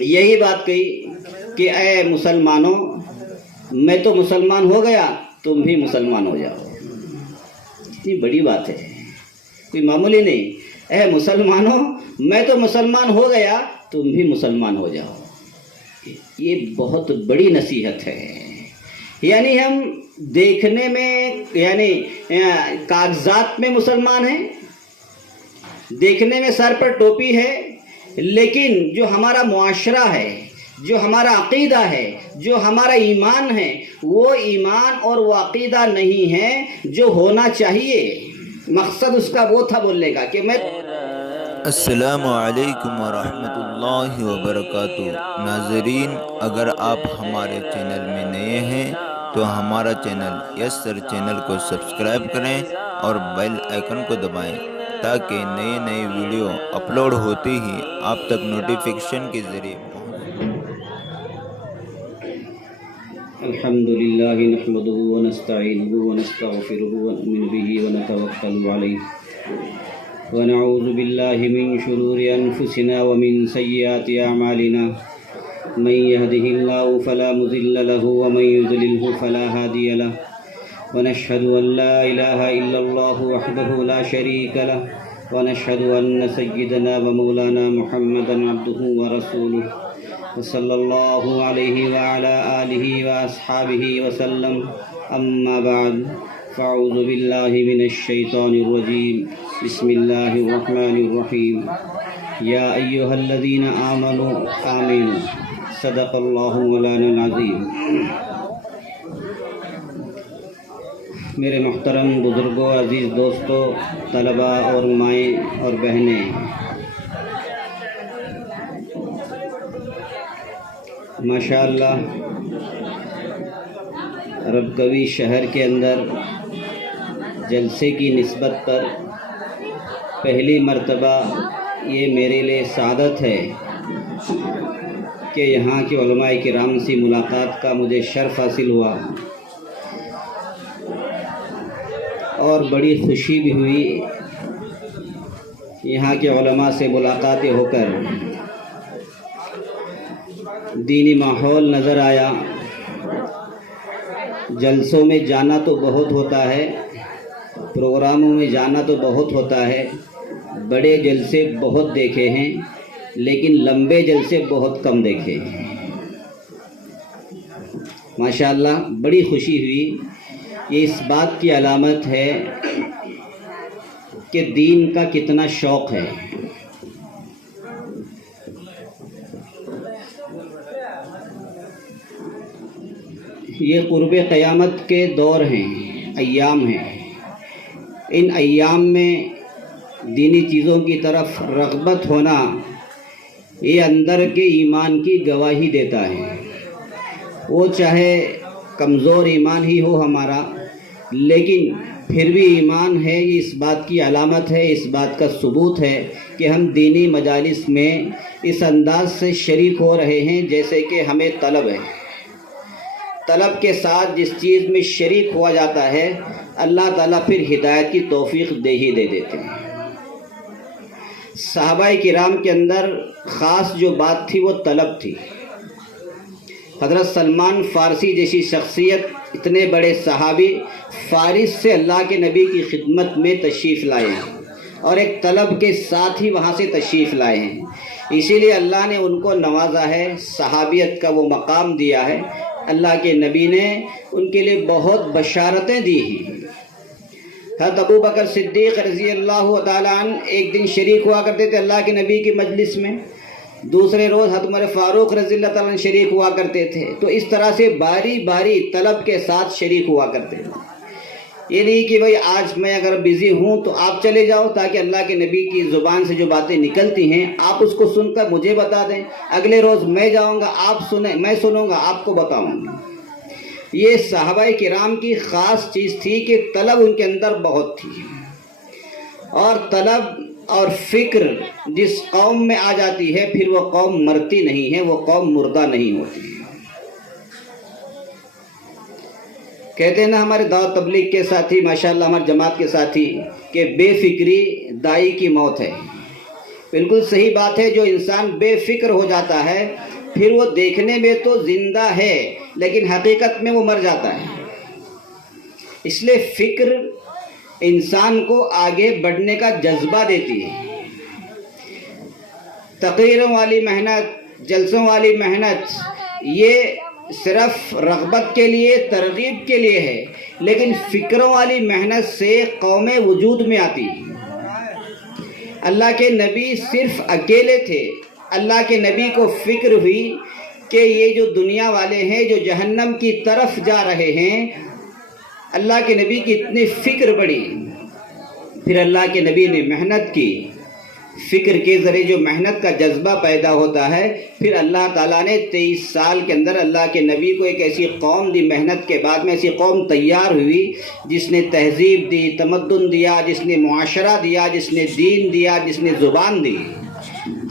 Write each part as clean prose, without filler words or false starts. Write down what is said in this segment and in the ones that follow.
یہی بات کہی کہ اے مسلمانوں، میں تو مسلمان ہو گیا، تم بھی مسلمان ہو جاؤ۔ اتنی بڑی بات ہے، کوئی معمولی نہیں۔ اے مسلمانوں، میں تو مسلمان ہو گیا، تم بھی مسلمان ہو جاؤ۔ یہ بہت بڑی نصیحت ہے۔ یعنی ہم دیکھنے میں یعنی کاغذات میں مسلمان ہیں، دیکھنے میں سر پر ٹوپی ہے، لیکن جو ہمارا معاشرہ ہے، جو ہمارا عقیدہ ہے، جو ہمارا ایمان ہے، وہ ایمان اور وہ عقیدہ نہیں ہے جو ہونا چاہیے۔ مقصد اس کا وہ تھا بولنے کا کہ میں السلام علیکم ورحمۃ اللہ وبرکاتہ۔ ناظرین، اگر آپ ہمارے چینل میں نئے ہیں تو ہمارا چینل یس سر چینل کو سبسکرائب کریں اور بیل آئیکن کو دبائیں تاکہ نئے نئے ویڈیو اپلوڈ ہوتے ہی آپ تک نوٹیفیکیشن کے ذریعے الحمد للہ نحمده ونستعینه ونستغفره ونؤمن به ونتوکل علیہ ونعوذ باللہ من شرور انفسنا ومن سیئات اعمالنا من يهده الله فلا مضل له ومن يضلل فلا هادي له ونشهد ان لا اله الا الله وحده لا شريك له ونشهد ان سيدنا ومولانا محمدا عبده ورسوله وصلی اللہ علیہ وعلى آلہ واصحابہ وسلم، اما بعد فاعوذ باللہ من الشیطان الرجیم، بسم اللہ الرحمن الرحیم، یا ایہا الذین آمنوا آمنوا صدق اللہ مولانا العظیم۔ میرے محترم بزرگوں، عزیز دوستوں، طلباء اور مائیں اور بہنیں، ماشاءاللہ ربکوی شہر کے اندر جلسے کی نسبت پر پہلی مرتبہ یہ میرے لیے سعادت ہے کہ یہاں کے علماء کرام سے ملاقات کا مجھے شرف حاصل ہوا اور بڑی خوشی بھی ہوئی یہاں کے علماء سے ملاقاتیں ہو کر۔ دینی ماحول نظر آیا۔ جلسوں میں جانا تو بہت ہوتا ہے، پروگراموں میں جانا تو بہت ہوتا ہے، بڑے جلسے بہت دیکھے ہیں، لیکن لمبے جلسے بہت کم دیکھے ہیں۔ ماشاءاللہ بڑی خوشی ہوئی۔ یہ اس بات کی علامت ہے کہ دین کا کتنا شوق ہے۔ یہ قرب قیامت کے دور ہیں، ایام ہیں۔ ان ایام میں دینی چیزوں کی طرف رغبت ہونا یہ اندر کے ایمان کی گواہی دیتا ہے۔ وہ چاہے کمزور ایمان ہی ہو ہمارا، لیکن پھر بھی ایمان ہے، یہ اس بات کی علامت ہے، اس بات کا ثبوت ہے کہ ہم دینی مجالس میں اس انداز سے شریک ہو رہے ہیں جیسے کہ ہمیں طلب ہے۔ طلب کے ساتھ جس چیز میں شریک ہوا جاتا ہے، اللہ تعالیٰ پھر ہدایت کی توفیق دے ہی دے دیتے ہیں۔ صحابہ کرام کے اندر خاص جو بات تھی وہ طلب تھی۔ حضرت سلمان فارسی جیسی شخصیت، اتنے بڑے صحابی، فارس سے اللہ کے نبی کی خدمت میں تشریف لائے ہیں اور ایک طلب کے ساتھ ہی وہاں سے تشریف لائے ہیں۔ اسی لیے اللہ نے ان کو نوازا ہے، صحابیت کا وہ مقام دیا ہے۔ اللہ کے نبی نے ان کے لیے بہت بشارتیں دی ہیں۔ حضرت ابو بکر صدیق رضی اللہ تعالیٰ عنہ ایک دن شریک ہوا کرتے تھے اللہ کے نبی کی مجلس میں، دوسرے روز حضرت عمر فاروق رضی اللہ تعالیٰ عنہ شریک ہوا کرتے تھے۔ تو اس طرح سے باری باری طلب کے ساتھ شریک ہوا کرتے تھے۔ یہ نہیں کہ بھئی آج میں اگر بزی ہوں تو آپ چلے جاؤ، تاکہ اللہ کے نبی کی زبان سے جو باتیں نکلتی ہیں آپ اس کو سن کر مجھے بتا دیں، اگلے روز میں جاؤں گا، آپ سنیں، میں سنوں گا، آپ کو بتاؤں گا۔ یہ صحابہ کرام کی خاص چیز تھی کہ طلب ان کے اندر بہت تھی، اور طلب اور فکر جس قوم میں آ جاتی ہے پھر وہ قوم مرتی نہیں ہے، وہ قوم مردہ نہیں ہوتی۔ کہتے ہیں نا ہمارے دعوت تبلیغ کے ساتھی، ماشاءاللہ ہماری جماعت کے ساتھی، کہ بے فکری دائی کی موت ہے۔ بالکل صحیح بات ہے. جو انسان بے فکر ہو جاتا ہے پھر وہ دیکھنے میں تو زندہ ہے لیکن حقیقت میں وہ مر جاتا ہے. اس لیے فکر انسان کو آگے بڑھنے کا جذبہ دیتی ہے. تقریروں والی محنت، جلسوں والی محنت یہ صرف رغبت کے لیے، ترغیب کے لیے ہے، لیکن فکروں والی محنت سے قومیں وجود میں آتی. اللہ کے نبی صرف اکیلے تھے. اللہ کے نبی کو فکر ہوئی کہ یہ جو دنیا والے ہیں جو جہنم کی طرف جا رہے ہیں، اللہ کے نبی کی اتنی فکر پڑی. پھر اللہ کے نبی نے محنت کی. فکر کے ذریعے جو محنت کا جذبہ پیدا ہوتا ہے، پھر اللہ تعالیٰ نے 23 سال کے اندر اللہ کے نبی کو ایک ایسی قوم دی. محنت کے بعد میں ایسی قوم تیار ہوئی جس نے تہذیب دی، تمدن دیا، جس نے معاشرہ دیا، جس نے دین دیا، جس نے زبان دی.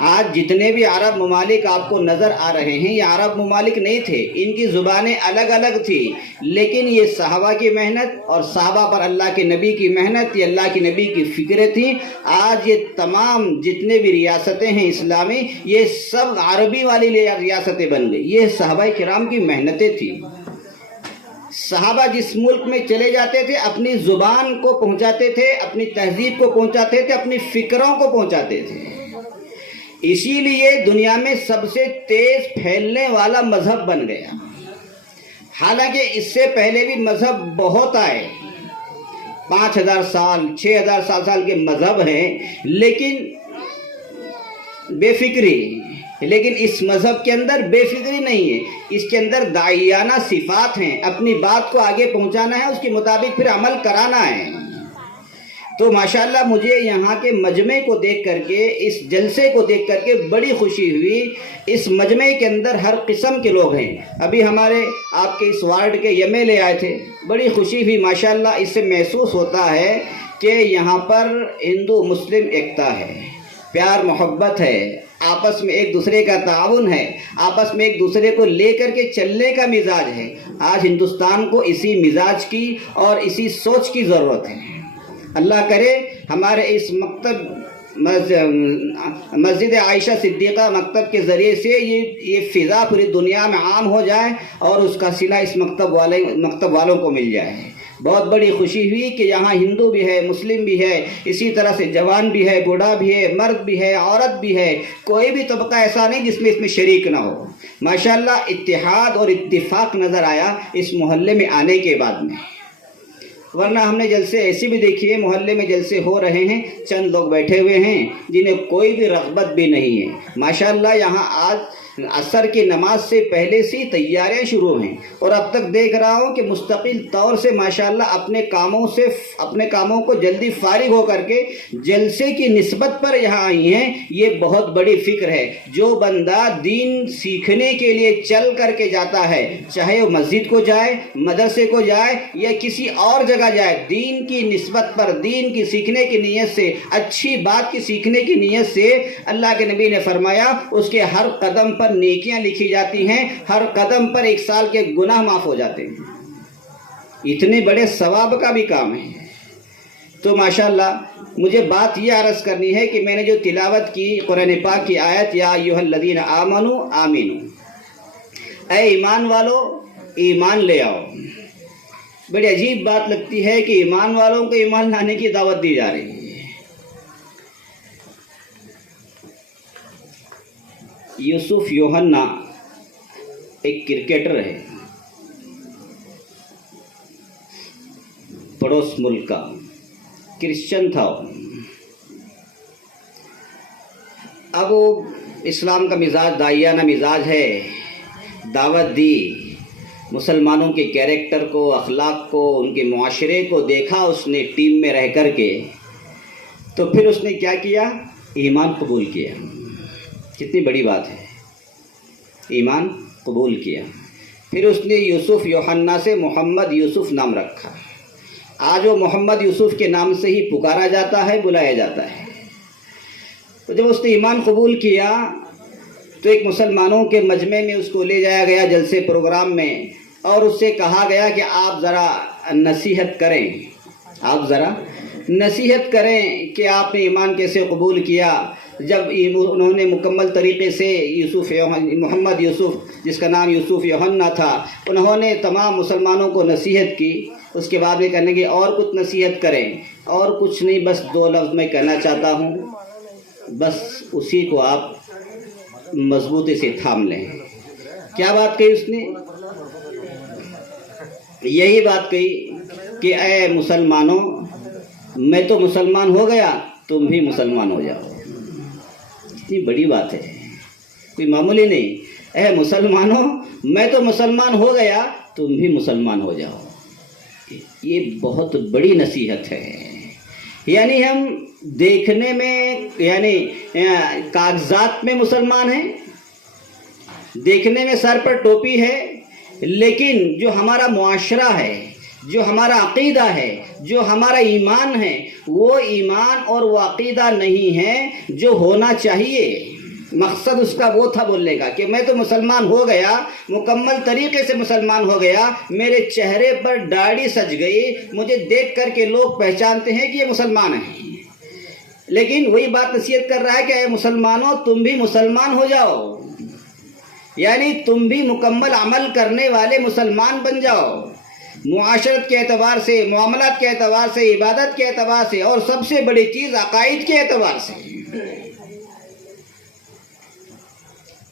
آج جتنے بھی عرب ممالک آپ کو نظر آ رہے ہیں یہ عرب ممالک نہیں تھے، ان کی زبانیں الگ الگ تھی، لیکن یہ صحابہ کی محنت اور صحابہ پر اللہ کے نبی کی محنت، یہ اللہ کے نبی کی فکریں تھیں. آج یہ تمام جتنے بھی ریاستیں ہیں اسلامی، یہ سب عربی والی ریاستیں بن گئی. یہ صحابہ کرام کی محنتیں تھیں. صحابہ جس ملک میں چلے جاتے تھے اپنی زبان کو پہنچاتے تھے، اپنی تہذیب کو پہنچاتے تھے، اپنی فکروں کو پہنچاتے تھے. اسی لیے دنیا میں سب سے تیز پھیلنے والا مذہب بن گیا. حالانکہ اس سے پہلے بھی مذہب بہت آئے، 5000 سال 6000 سال کے مذہب ہیں، لیکن بے فکری. لیکن اس مذہب کے اندر بے فکری نہیں ہے، اس کے اندر داعیانہ صفات ہیں. اپنی بات کو آگے پہنچانا ہے، اس کے مطابق پھر عمل کرانا ہے. تو ماشاءاللہ مجھے یہاں کے مجمع کو دیکھ کر کے، اس جلسے کو دیکھ کر کے بڑی خوشی ہوئی. اس مجمع کے اندر ہر قسم کے لوگ ہیں. ابھی ہمارے آپ کے اس وارڈ کے MLA آئے تھے، بڑی خوشی ہوئی. ماشاءاللہ اس سے محسوس ہوتا ہے کہ یہاں پر ہندو مسلم ایکتا ہے، پیار محبت ہے، آپس میں ایک دوسرے کا تعاون ہے، آپس میں ایک دوسرے کو لے کر کے چلنے کا مزاج ہے. آج ہندوستان کو اسی مزاج کی اور اسی سوچ کی ضرورت ہے. اللہ کرے ہمارے اس مسجد عائشہ صدیقہ مکتب کے ذریعے سے یہ فضا پوری دنیا میں عام ہو جائے اور اس کا صلہ اس مکتب والوں کو مل جائے. بہت بڑی خوشی ہوئی کہ یہاں ہندو بھی ہے، مسلم بھی ہے، اسی طرح سے جوان بھی ہے، بوڑھا بھی ہے، مرد بھی ہے، عورت بھی ہے. کوئی بھی طبقہ ایسا نہیں جس میں اس میں شریک نہ ہو. ماشاءاللہ اتحاد اور اتفاق نظر آیا اس محلے میں آنے کے بعد میں. ورنہ ہم نے جلسے ایسی بھی دیکھی ہے، محلے میں جلسے ہو رہے ہیں، چند لوگ بیٹھے ہوئے ہیں جنہیں کوئی بھی رغبت بھی نہیں ہے. ماشاءاللہ یہاں آج عصر کی نماز سے پہلے سے تیاریاں شروع ہیں اور اب تک دیکھ رہا ہوں کہ مستقل طور سے ماشاءاللہ اپنے کاموں کو جلدی فارغ ہو کر کے جلسے کی نسبت پر یہاں آئی ہیں. یہ بہت بڑی فکر ہے. جو بندہ دین سیکھنے کے لیے چل کر کے جاتا ہے، چاہے وہ مسجد کو جائے، مدرسے کو جائے یا کسی اور جگہ جائے، دین کی نسبت پر، دین کی سیکھنے کی نیت سے، اچھی بات کی سیکھنے کی نیت سے، اللہ کے نبی نے فرمایا اس کے ہر قدم پر نیکیاں لکھی جاتی ہیں، ہر قدم پر 1 سال کے گناہ معاف ہو جاتے ہیں. اتنے بڑے ثواب کا بھی کام ہے. تو ماشاءاللہ مجھے بات یہ عرض کرنی ہے کہ میں نے جو تلاوت کی قرآن پاک کی آیت یا ایھا الذین آمنوا آمینوا، اے ایمان والو ایمان لے آؤ. بڑی عجیب بات لگتی ہے کہ ایمان والوں کو ایمان لانے کی دعوت دی جا رہی ہے. یوسف یوحنا ایک کرکٹر ہے، پڑوس ملک کا، کرسچن تھا. اب وہ اسلام کا مزاج داعیانہ مزاج ہے، دعوت دی، مسلمانوں کے کیریکٹر کو، اخلاق کو، ان کے معاشرے کو دیکھا اس نے ٹیم میں رہ کر کے. تو پھر اس نے کیا کیا؟ ایمان قبول کیا. کتنی بڑی بات ہے، ایمان قبول کیا. پھر اس نے یوسف یوحنا سے محمد یوسف نام رکھا. آج وہ محمد یوسف کے نام سے ہی پکارا جاتا ہے، بلایا جاتا ہے. تو جب اس نے ایمان قبول کیا تو ایک مسلمانوں کے مجمع میں اس کو لے جایا گیا جلسے پروگرام میں، اور اس سے کہا گیا کہ آپ ذرا نصیحت کریں کہ آپ نے ایمان کیسے قبول کیا. جب انہوں نے مکمل طریقے سے محمد یوسف جس کا نام یوسف یوحنا تھا، انہوں نے تمام مسلمانوں کو نصیحت کی، اس کے بعد میں کہنے کہ اور کچھ نصیحت کریں، اور کچھ نہیں، بس 2 لفظ میں کہنا چاہتا ہوں، بس اسی کو آپ مضبوطی سے تھام لیں۔ کیا بات کہی اس نے؟ یہی بات کہی کہ اے مسلمانوں، میں تو مسلمان ہو گیا، تم بھی مسلمان ہو جاؤ۔ اتنی بڑی بات ہے، کوئی معمولی نہیں۔ اے مسلمانوں، میں تو مسلمان ہو گیا، تم بھی مسلمان ہو جاؤ۔ یہ بہت بڑی نصیحت ہے۔ یعنی ہم دیکھنے میں یعنی کاغذات میں مسلمان ہیں، دیکھنے میں سر پر ٹوپی ہے، لیکن جو ہمارا معاشرہ ہے، جو ہمارا عقیدہ ہے، جو ہمارا ایمان ہے، وہ ایمان اور وہ عقیدہ نہیں ہے جو ہونا چاہیے۔ مقصد اس کا وہ تھا بولنے کا کہ میں تو مسلمان ہو گیا، مکمل طریقے سے مسلمان ہو گیا، میرے چہرے پر داڑھی سج گئی، مجھے دیکھ کر کے لوگ پہچانتے ہیں کہ یہ مسلمان ہیں۔ لیکن وہی بات نصیحت کر رہا ہے کہ اے مسلمانوں، تم بھی مسلمان ہو جاؤ، یعنی تم بھی مکمل عمل کرنے والے مسلمان بن جاؤ، معاشرت کے اعتبار سے، معاملات کے اعتبار سے، عبادت کے اعتبار سے، اور سب سے بڑی چیز عقائد کے اعتبار سے۔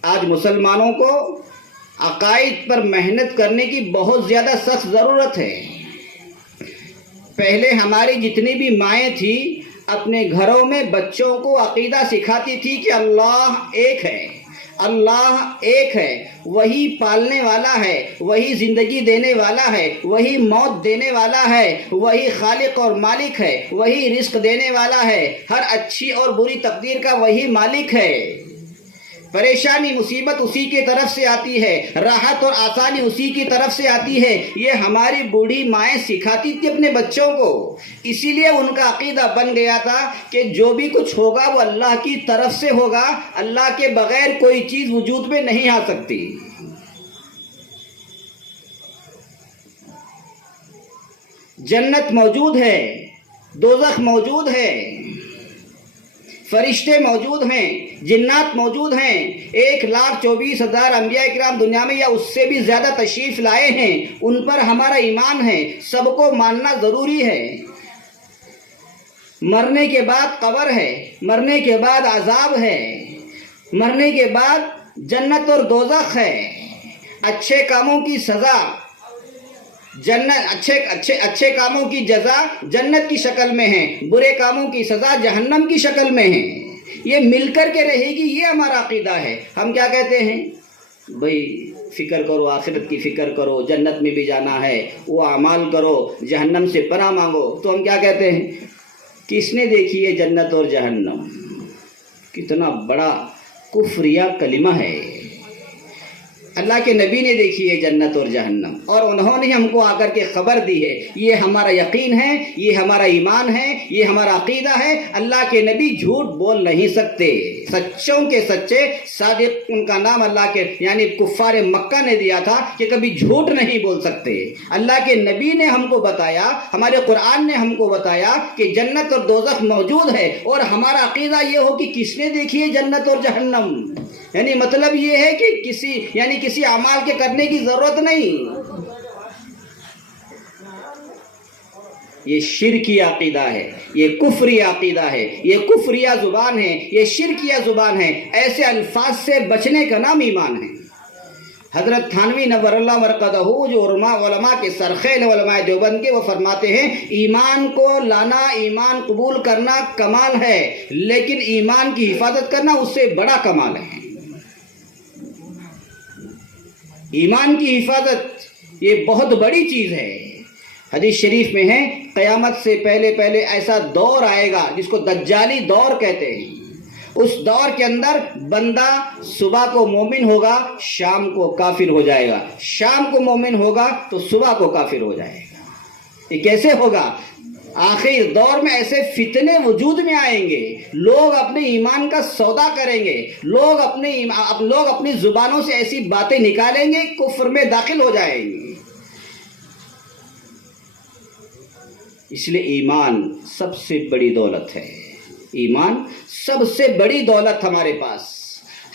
آج مسلمانوں کو عقائد پر محنت کرنے کی بہت زیادہ سخت ضرورت ہے۔ پہلے ہماری جتنی بھی مائیں تھیں، اپنے گھروں میں بچوں کو عقیدہ سکھاتی تھی کہ اللہ ایک ہے، اللہ ایک ہے، وہی پالنے والا ہے، وہی زندگی دینے والا ہے، وہی موت دینے والا ہے، وہی خالق اور مالک ہے، وہی رزق دینے والا ہے، ہر اچھی اور بری تقدیر کا وہی مالک ہے۔ پریشانی مصیبت اسی کی طرف سے آتی ہے، راحت اور آسانی اسی کی طرف سے آتی ہے۔ یہ ہماری بوڑھی مائیں سکھاتی تھی اپنے بچوں کو، اسی لیے ان کا عقیدہ بن گیا تھا کہ جو بھی کچھ ہوگا وہ اللہ کی طرف سے ہوگا، اللہ کے بغیر کوئی چیز وجود میں نہیں آ سکتی۔ جنت موجود ہے، دوزخ موجود ہے، فرشتے موجود ہیں، جنات موجود ہیں، 1,24,000 انبیاء کرام دنیا میں یا اس سے بھی زیادہ تشریف لائے ہیں، ان پر ہمارا ایمان ہے، سب کو ماننا ضروری ہے۔ مرنے کے بعد قبر ہے، مرنے کے بعد عذاب ہے، مرنے کے بعد جنت اور دوزخ ہے، اچھے کاموں کی سزا جنت، اچھے کاموں کی جزا جنت کی شکل میں ہے، برے کاموں کی سزا جہنم کی شکل میں ہے۔ یہ مل کر کے رہے گی، یہ ہمارا عقیدہ ہے۔ ہم کیا کہتے ہیں؟ بھئی فکر کرو، آخرت کی فکر کرو، جنت میں بھی جانا ہے، وہ اعمال کرو، جہنم سے پناہ مانگو۔ تو ہم کیا کہتے ہیں؟ کس نے دیکھی ہے جنت اور جہنم؟ کتنا بڑا کفریہ کلمہ ہے۔ اللہ کے نبی نے دیکھی ہے جنت اور جہنم، اور انہوں نے ہم کو آ کر کے خبر دی ہے۔ یہ ہمارا یقین ہے، یہ ہمارا ایمان ہے، یہ ہمارا عقیدہ ہے۔ اللہ کے نبی جھوٹ بول نہیں سکتے، سچوں کے سچے صادق ان کا نام اللہ کے یعنی کفار مکہ نے دیا تھا کہ کبھی جھوٹ نہیں بول سکتے۔ اللہ کے نبی نے ہم کو بتایا، ہمارے قرآن نے ہم کو بتایا کہ جنت اور دوزخ موجود ہے، اور ہمارا عقیدہ یہ ہو کہ کس نے دیکھی ہے جنت اور جہنم۔ یعنی مطلب یہ ہے کہ کسی اعمال کے کرنے کی ضرورت نہیں۔ یہ شرکی عقیدہ ہے، یہ کفری عقیدہ ہے، یہ کفریہ زبان ہے، یہ شرکیہ زبان ہے۔ ایسے الفاظ سے بچنے کا نام ایمان ہے۔ حضرت تھانوی نور اللہ مرقدہ جو علماء کے سرخیل علماء دیوبند کے، وہ فرماتے ہیں ایمان کو لانا، ایمان قبول کرنا کمال ہے، لیکن ایمان کی حفاظت کرنا اس سے بڑا کمال ہے۔ ایمان کی حفاظت یہ بہت بڑی چیز ہے۔ حدیث شریف میں ہے قیامت سے پہلے ایسا دور آئے گا جس کو دجالی دور کہتے ہیں۔ اس دور کے اندر بندہ صبح کو مومن ہوگا، شام کو کافر ہو جائے گا، شام کو مومن ہوگا تو صبح کو کافر ہو جائے گا۔ یہ کیسے ہوگا؟ آخر دور میں ایسے فتنے وجود میں آئیں گے، لوگ اپنے ایمان کا سودا کریں گے، لوگ اپنی زبانوں سے ایسی باتیں نکالیں گے، کفر میں داخل ہو جائیں گے۔ اس لیے ایمان سب سے بڑی دولت ہے۔ ایمان سب سے بڑی دولت ہمارے پاس.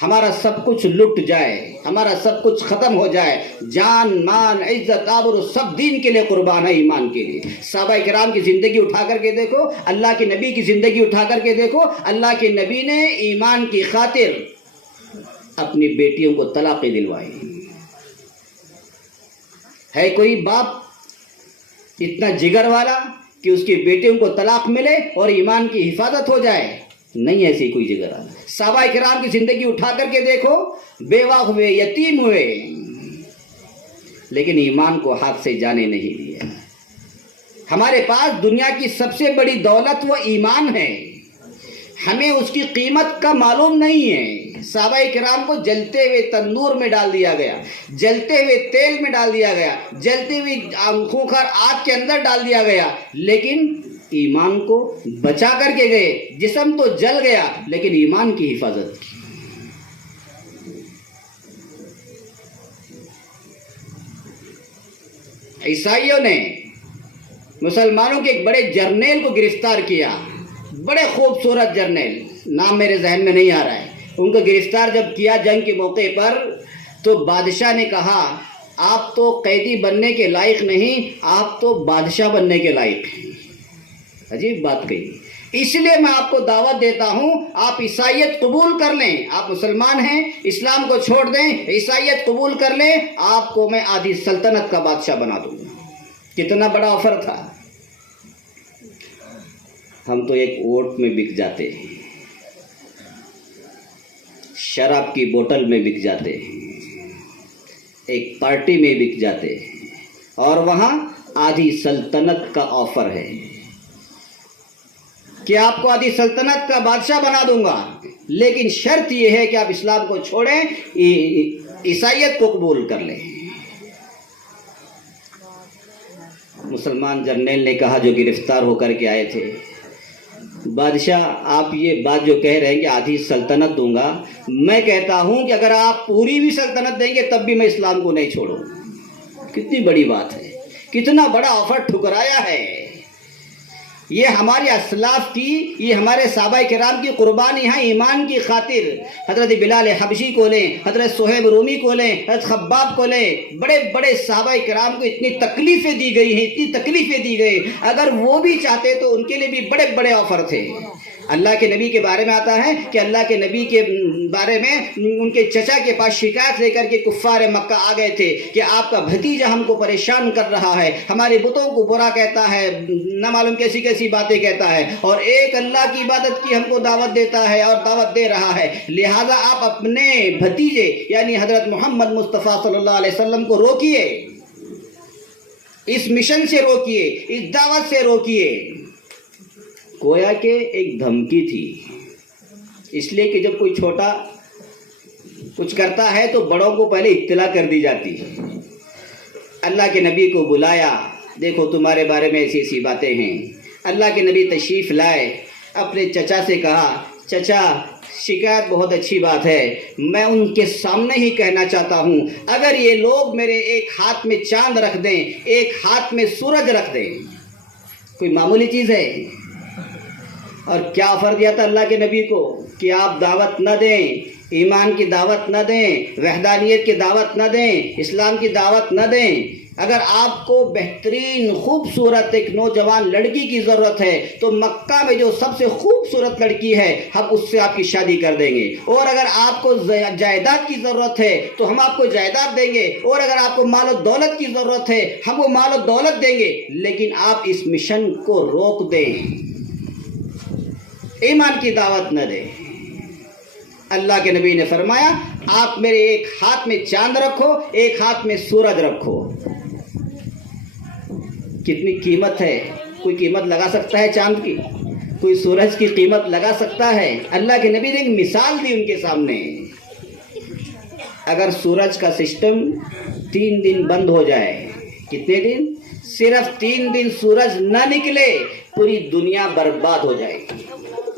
ہمارا سب کچھ لٹ جائے, ہمارا سب کچھ ختم ہو جائے, جان مان عزت آبرو سب دین کے لیے قربان ہے, ایمان کے لیے. صحابہ کرام کی زندگی اٹھا کر کے دیکھو, اللہ کے نبی کی زندگی اٹھا کر کے دیکھو. اللہ کے نبی نے ایمان کی خاطر اپنی بیٹیوں کو طلاقیں دلوائی. ہے کوئی باپ اتنا جگر والا کہ اس کی بیٹیوں کو طلاق ملے اور ایمان کی حفاظت ہو جائے؟ نہیں ایسی کوئی جگر والا. صحابہ کرام کی زندگی اٹھا کر کے دیکھو, بیوہ ہوئے, یتیم ہوئے, لیکن ایمان کو ہاتھ سے جانے نہیں دیا. ہمارے پاس دنیا کی سب سے بڑی دولت وہ ایمان ہے, ہمیں اس کی قیمت کا معلوم نہیں ہے. صحابہ کرام کو جلتے ہوئے تندور میں ڈال دیا گیا, جلتے ہوئے تیل میں ڈال دیا گیا, جلتی ہوئی خونخوار آگ کے اندر ڈال دیا گیا, لیکن ایمان کو بچا کر کے گئے. جسم تو جل گیا لیکن ایمان کی حفاظت کی. عیسائیوں نے مسلمانوں کے ایک بڑے جرنیل کو گرفتار کیا, بڑے خوبصورت جرنیل, نام میرے ذہن میں نہیں آ رہا ہے. ان کو گرفتار جب کیا جنگ کے موقع پر, تو بادشاہ نے کہا آپ تو قیدی بننے کے لائق نہیں, آپ تو بادشاہ بننے کے لائق ہیں. عجیب بات کہی. اس لیے میں آپ کو دعوت دیتا ہوں, آپ عیسائیت قبول کر لیں. آپ مسلمان ہیں, اسلام کو چھوڑ دیں, عیسائیت قبول کر لیں, آپ کو میں آدھی سلطنت کا بادشاہ بنا دوں گا. کتنا بڑا آفر تھا. ہم تو ایک ووٹ میں بک جاتے ہیں, شراب کی بوتل میں بک جاتے ہیں, ایک پارٹی میں بک جاتے ہیں, اور وہاں آدھی سلطنت کا آفر ہے کہ آپ کو آدھی سلطنت کا بادشاہ بنا دوں گا, لیکن شرط یہ ہے کہ آپ اسلام کو چھوڑیں, عیسائیت کو قبول کر لیں. مسلمان جرنیل نے کہا جو گرفتار ہو کر کے آئے تھے, بادشاہ آپ یہ بات جو کہہ رہے ہیں کہ آدھی سلطنت دوں گا, میں کہتا ہوں کہ اگر آپ پوری بھی سلطنت دیں گے تب بھی میں اسلام کو نہیں چھوڑوں. کتنی بڑی بات ہے, کتنا بڑا آفر ٹھکرایا ہے. یہ ہمارے اسلاف کی, یہ ہمارے صحابہ کرام کی قربانی ہے ایمان کی خاطر. حضرت بلال حبشی کو لیں, حضرت صہیب رومی کو لیں, حضرت خباب کو لیں, بڑے بڑے صحابہ کرام کو اتنی تکلیفیں دی گئی ہیں, اتنی تکلیفیں دی گئی. اگر وہ بھی چاہتے تو ان کے لیے بھی بڑے بڑے آفر تھے. اللہ کے نبی کے بارے میں آتا ہے کہ اللہ کے نبی کے بارے میں ان کے چچا کے پاس شکایت لے کر کے کفار مکہ آ گئے تھے کہ آپ کا بھتیجا ہم کو پریشان کر رہا ہے, ہمارے بتوں کو برا کہتا ہے, نہ معلوم کیسی کیسی باتیں کہتا ہے, اور ایک اللہ کی عبادت کی ہم کو دعوت دیتا ہے اور دعوت دے رہا ہے. لہذا آپ اپنے بھتیجے یعنی حضرت محمد مصطفیٰ صلی اللہ علیہ وسلم کو روکیے, اس مشن سے روکیے, اس دعوت سے روکیے. گویا کہ ایک دھمکی تھی, اس لیے کہ جب کوئی چھوٹا کچھ کرتا ہے تو بڑوں کو پہلے اطلاع کر دی جاتی. اللہ کے نبی کو بلایا, دیکھو تمہارے بارے میں ایسی ایسی باتیں ہیں. اللہ کے نبی تشریف لائے, اپنے چچا سے کہا چچا شکایت بہت اچھی بات ہے, میں ان کے سامنے ہی کہنا چاہتا ہوں اگر یہ لوگ میرے ایک ہاتھ میں چاند رکھ دیں, ایک ہاتھ میں سورج رکھ دیں, کوئی معمولی چیز ہے. اور کیا آفر دیا تھا اللہ کے نبی کو کہ آپ دعوت نہ دیں, ایمان کی دعوت نہ دیں, وحدانیت کی دعوت نہ دیں, اسلام کی دعوت نہ دیں. اگر آپ کو بہترین خوبصورت ایک نوجوان لڑکی کی ضرورت ہے تو مکہ میں جو سب سے خوبصورت لڑکی ہے ہم اس سے آپ کی شادی کر دیں گے. اور اگر آپ کو جائیداد کی ضرورت ہے تو ہم آپ کو جائیداد دیں گے, اور اگر آپ کو مال و دولت کی ضرورت ہے ہم وہ مال و دولت دیں گے, لیکن آپ اس مشن کو روک دیں, ایمان کی دعوت نہ دیں. اللہ کے نبی نے فرمایا آپ میرے ایک ہاتھ میں چاند رکھو, ایک ہاتھ میں سورج رکھو. کتنی قیمت ہے, کوئی قیمت لگا سکتا ہے چاند کی, کوئی سورج کی قیمت لگا سکتا ہے؟ اللہ کے نبی نے ایک مثال دی ان کے سامنے. اگر سورج کا سسٹم 3 دن بند ہو جائے, کتنے دن؟ صرف 3 دن سورج نہ نکلے پوری دنیا برباد ہو جائے گی.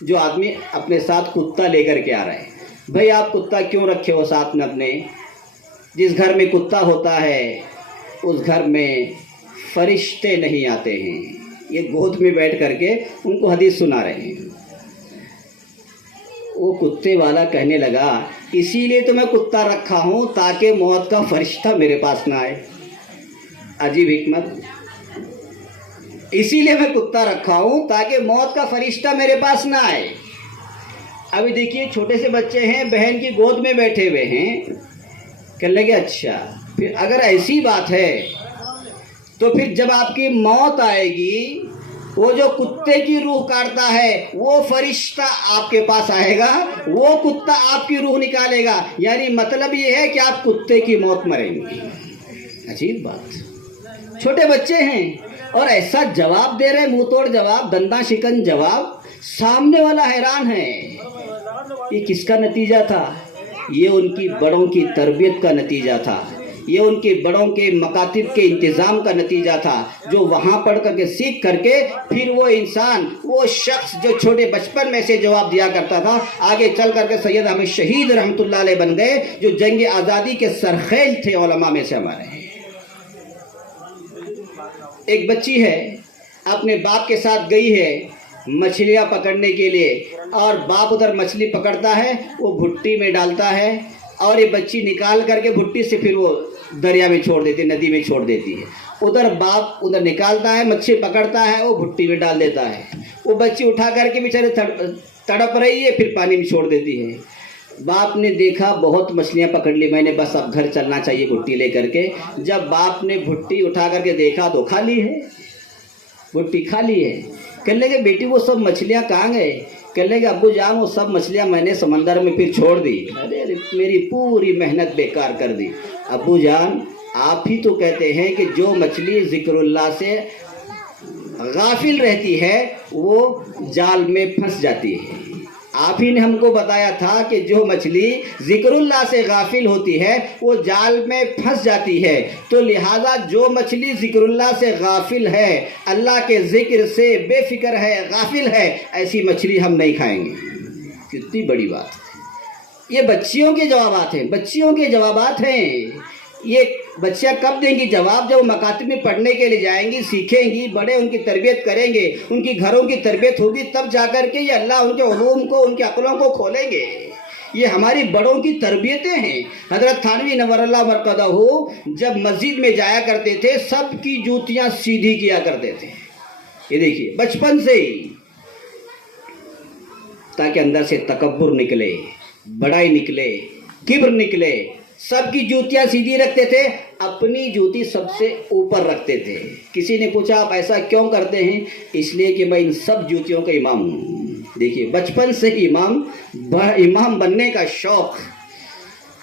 جو آدمی اپنے ساتھ کتا لے کر کے آ رہا ہے، بھائی آپ کتا کیوں رکھے ہو ساتھ میں اپنے؟ جس گھر میں کتا ہوتا ہے اس گھر میں فرشتے نہیں آتے ہیں۔ یہ گود میں بیٹھ کر کے ان کو حدیث سنا رہے ہیں۔ وہ کتے والا کہنے لگا اسی لیے تو میں کتا رکھا ہوں تاکہ موت کا فرشتہ میرے پاس نہ آئے۔ عجیب حکمت، اسی لیے میں کتا رکھا ہوں تاکہ موت کا فرشتہ میرے پاس نہ آئے۔ ابھی دیکھیے چھوٹے سے بچے ہیں، بہن کی گود میں بیٹھے ہوئے ہیں، کہنے لگے اچھا پھر اگر ایسی بات ہے تو پھر جب آپ کی موت آئے گی وہ جو کتے کی روح کاٹتا ہے وہ فرشتہ آپ کے پاس آئے گا، وہ کتا آپ کی روح نکالے گا، یعنی مطلب یہ ہے کہ آپ کتے کی موت مریں گے۔ عجیب بات، چھوٹے بچے ہیں اور ایسا جواب دے رہے، منہ توڑ جواب، دنداں شکن جواب۔ سامنے والا حیران ہے، یہ کس کا نتیجہ تھا؟ یہ ان کی بڑوں کی تربیت کا نتیجہ تھا، یہ ان کے بڑوں کے مکاتب کے انتظام کا نتیجہ تھا، جو وہاں پڑھ کر کے سیکھ کر کے پھر وہ انسان، وہ شخص جو چھوٹے بچپن میں سے جواب دیا کرتا تھا، آگے چل کر کے سید احمد شہید رحمۃ اللہ علیہ بن گئے، جو جنگ آزادی کے سرخیل تھے علماء میں سے ہمارے۔ ایک بچی ہے اپنے باپ کے ساتھ گئی ہے مچھلیاں پکڑنے کے لیے، اور باپ ادھر مچھلی پکڑتا ہے، وہ بھٹی میں ڈالتا ہے، اور یہ بچی نکال کر کے بھٹی سے پھر وہ دریا میں چھوڑ دیتی ہے، ندی میں چھوڑ دیتی ہے۔ ادھر باپ ادھر نکالتا ہے، مچھلی پکڑتا ہے، وہ بھٹی میں ڈال دیتا ہے، وہ بچی اٹھا کر کے بیچارے تڑپ رہی ہے، پھر پانی میں چھوڑ دیتی ہے۔ باپ نے دیکھا بہت مچھلیاں پکڑ لی میں نے، بس اب گھر چلنا چاہیے بھٹی لے کر کے۔ جب باپ نے بھٹی اٹھا کر کے دیکھا تو خالی ہے، بھٹی خالی ہے۔ کہنے لگے بیٹی وہ سب مچھلیاں کہاں گئے؟ کہنے لگے ابو جان وہ سب مچھلیاں میں نے سمندر میں پھر چھوڑ دی، ارے میری پوری محنت بیکار کر دی۔ ابو جان آپ ہی تو کہتے ہیں کہ جو مچھلی ذکر اللہ سے غافل رہتی ہے وہ جال میں پھنس جاتی ہے، آپ ہی نے ہم کو بتایا تھا کہ جو مچھلی ذکر اللہ سے غافل ہوتی ہے وہ جال میں پھنس جاتی ہے، تو لہٰذا جو مچھلی ذکر اللہ سے غافل ہے، اللہ کے ذکر سے بے فکر ہے، غافل ہے، ایسی مچھلی ہم نہیں کھائیں گے۔ کتنی بڑی بات ہے، یہ بچیوں کے جوابات ہیں، بچیوں کے جوابات ہیں۔ یہ بچیاں کب دیں گی جواب؟ جب وہ مکاتب میں پڑھنے کے لیے جائیں گی، سیکھیں گی، بڑے ان کی تربیت کریں گے، ان کی گھروں کی تربیت ہوگی، تب جا کر کے یہ اللہ ان کے علوم کو، ان کے عقلوں کو کھولیں گے۔ یہ ہماری بڑوں کی تربیتیں ہیں۔ حضرت تھانوی نور اللہ مرقدہ جب مسجد میں جایا کرتے تھے سب کی جوتیاں سیدھی کیا کرتے تھے، یہ دیکھیے بچپن سے ہی، تاکہ اندر سے تکبر نکلے، بڑائی نکلے، کبر نکلے۔ سب کی جوتیاں سیدھی رکھتے تھے، اپنی جوتی سب سے اوپر رکھتے تھے۔ کسی نے پوچھا آپ ایسا کیوں کرتے ہیں؟ اس لیے کہ میں ان سب جوتیوں کا امام ہوں۔ دیکھیے بچپن سے ہی امام بننے کا شوق،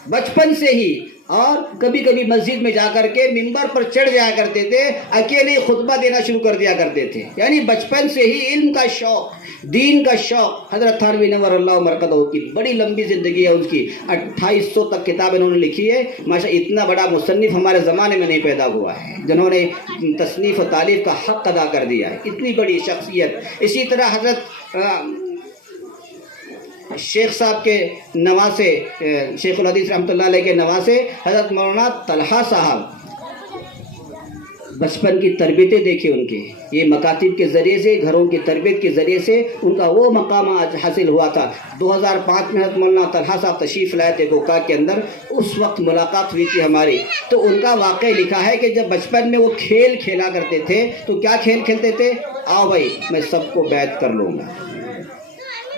بچپن سے ہی۔ اور کبھی کبھی مسجد میں جا کر کے ممبر پر چڑھ جایا کرتے تھے، اکیلے خطبہ دینا شروع کر دیا کرتے تھے، یعنی بچپن سے ہی علم کا شوق، دین کا شوق۔ حضرت تھانوی نور اللہ مرقدہ کی بڑی لمبی زندگی ہے، اس کی 2800 تک کتاب انہوں نے لکھی ہے۔ ماشاء اتنا بڑا مصنف ہمارے زمانے میں نہیں پیدا ہوا ہے جنہوں نے تصنیف و تالیف کا حق ادا کر دیا ہے، اتنی بڑی شخصیت۔ اسی طرح حضرت شیخ صاحب کے نواسے، شیخ الحدیث رحمۃ اللہ علیہ کے نواسے حضرت مولانا طلحہ صاحب، بچپن کی تربیتیں دیکھیں ان کے، یہ مکاتب کے ذریعے سے، گھروں کی تربیت کے ذریعے سے ان کا وہ مقام آج حاصل ہوا تھا۔ 2005 میں حضرت مولانا طلحہ صاحب تشریف لائے تھے گوکا کے اندر، اس وقت ملاقات ہوئی تھی ہماری، تو ان کا واقعہ لکھا ہے کہ جب بچپن میں وہ کھیل کھیلا کرتے تھے تو کیا کھیل کھیلتے تھے؟ آؤ بھائی میں سب کو بیعت کر لوں گا،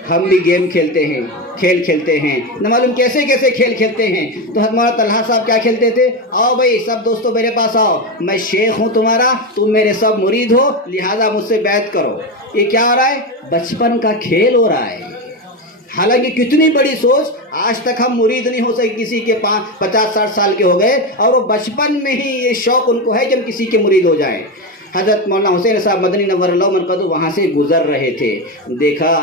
ہم بھی گیم کھیلتے ہیں، کھیل کھیلتے ہیں، نہ معلوم کیسے کیسے کھیل کھیلتے ہیں۔ تو حضرت مولانا طلحہ صاحب کیا کھیلتے تھے؟ آؤ بھائی سب دوستوں میرے پاس آؤ، میں شیخ ہوں تمہارا، تم میرے سب مرید ہو، لہٰذا مجھ سے بیعت کرو۔ یہ کیا ہو رہا ہے؟ بچپن کا کھیل ہو رہا ہے۔ حالانکہ کتنی بڑی سوچ، آج تک ہم مرید نہیں ہو سکے کسی کے 50-60 سال کے ہو گئے، اور وہ بچپن میں ہی یہ شوق ان کو ہے کہ ہم کسی کے مرید ہو جائیں۔ حضرت مولانا حسین صاحب مدنی نور اللہ مرقدہ وہاں سے گزر رہے تھے، دیکھا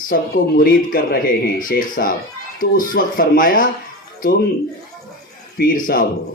سب کو مرید کر رہے ہیں شیخ صاحب، تو اس وقت فرمایا تم پیر صاحب ہو،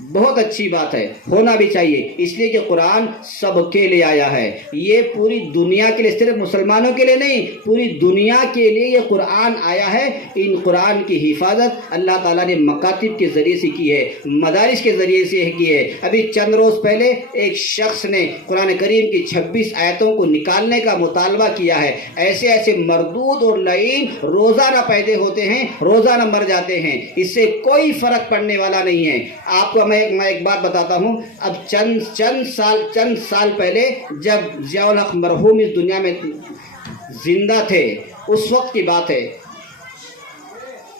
بہت اچھی بات ہے، ہونا بھی چاہیے، اس لیے کہ قرآن سب کے لیے آیا ہے، یہ پوری دنیا کے لیے، صرف مسلمانوں کے لیے نہیں، پوری دنیا کے لیے یہ قرآن آیا ہے۔ ان قرآن کی حفاظت اللہ تعالیٰ نے مکاتب کے ذریعے سے کی ہے، مدارس کے ذریعے سے کی ہے۔ ابھی چند روز پہلے ایک شخص نے قرآن کریم کی 26 آیتوں کو نکالنے کا مطالبہ کیا ہے۔ ایسے ایسے مردود اور لعین روزانہ پیدا ہوتے ہیں، روزانہ مر جاتے ہیں، اس سے کوئی فرق پڑنے والا نہیں ہے۔ آپ کو میں ایک بات بتاتا ہوں، اب چند سال پہلے جب ضیاء الحق مرحوم اس دنیا میں زندہ تھے، اس وقت کی بات ہے،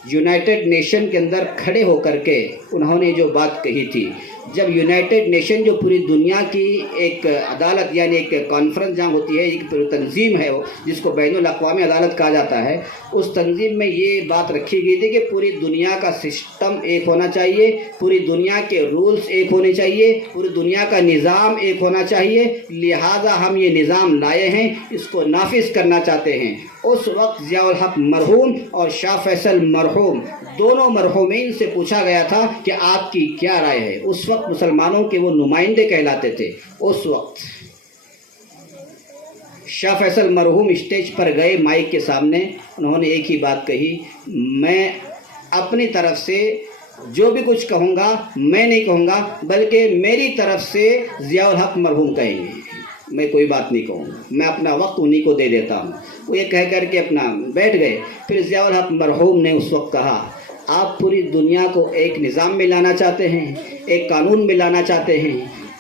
یونائٹڈ نیشن کے اندر کھڑے ہو کر کے انہوں نے جو بات کہی تھی، جب یونائٹڈ نیشن جو پوری دنیا کی ایک عدالت یعنی ایک کانفرنس جہاں ہوتی ہے، ایک تنظیم ہے وہ جس کو بین الاقوامی عدالت کہا جاتا ہے، اس تنظیم میں یہ بات رکھی گئی تھی کہ پوری دنیا کا سسٹم ایک ہونا چاہیے، پوری دنیا کے رولز ایک ہونے چاہیے، پوری دنیا کا نظام ایک ہونا چاہیے، لہٰذا ہم یہ نظام لائے ہیں، اس کو نافذ کرنا چاہتے ہیں۔ اس وقت ضیاء الحق مرحوم اور شاہ فیصل مرحوم دونوں مرحومین سے پوچھا گیا تھا کہ آپ کی کیا رائے ہے۔ اس وقت مسلمانوں کے وہ نمائندے کہلاتے تھے۔ اس وقت شاہ فیصل مرحوم اسٹیج پر گئے مائک کے سامنے، انہوں نے ایک ہی بات کہی، میں اپنی طرف سے جو بھی کچھ کہوں گا میں نہیں کہوں گا، بلکہ میری طرف سے ضیاء الحق مرحوم کہیں گے، میں کوئی بات نہیں کہوں گا، میں اپنا وقت انہی کو دے دیتا ہوں۔ وہ یہ کہہ کر کے اپنا بیٹھ گئے۔ پھر ضیاء الحق مرحوم نے اس وقت کہا، آپ پوری دنیا کو ایک نظام میں لانا چاہتے ہیں، ایک قانون میں لانا چاہتے ہیں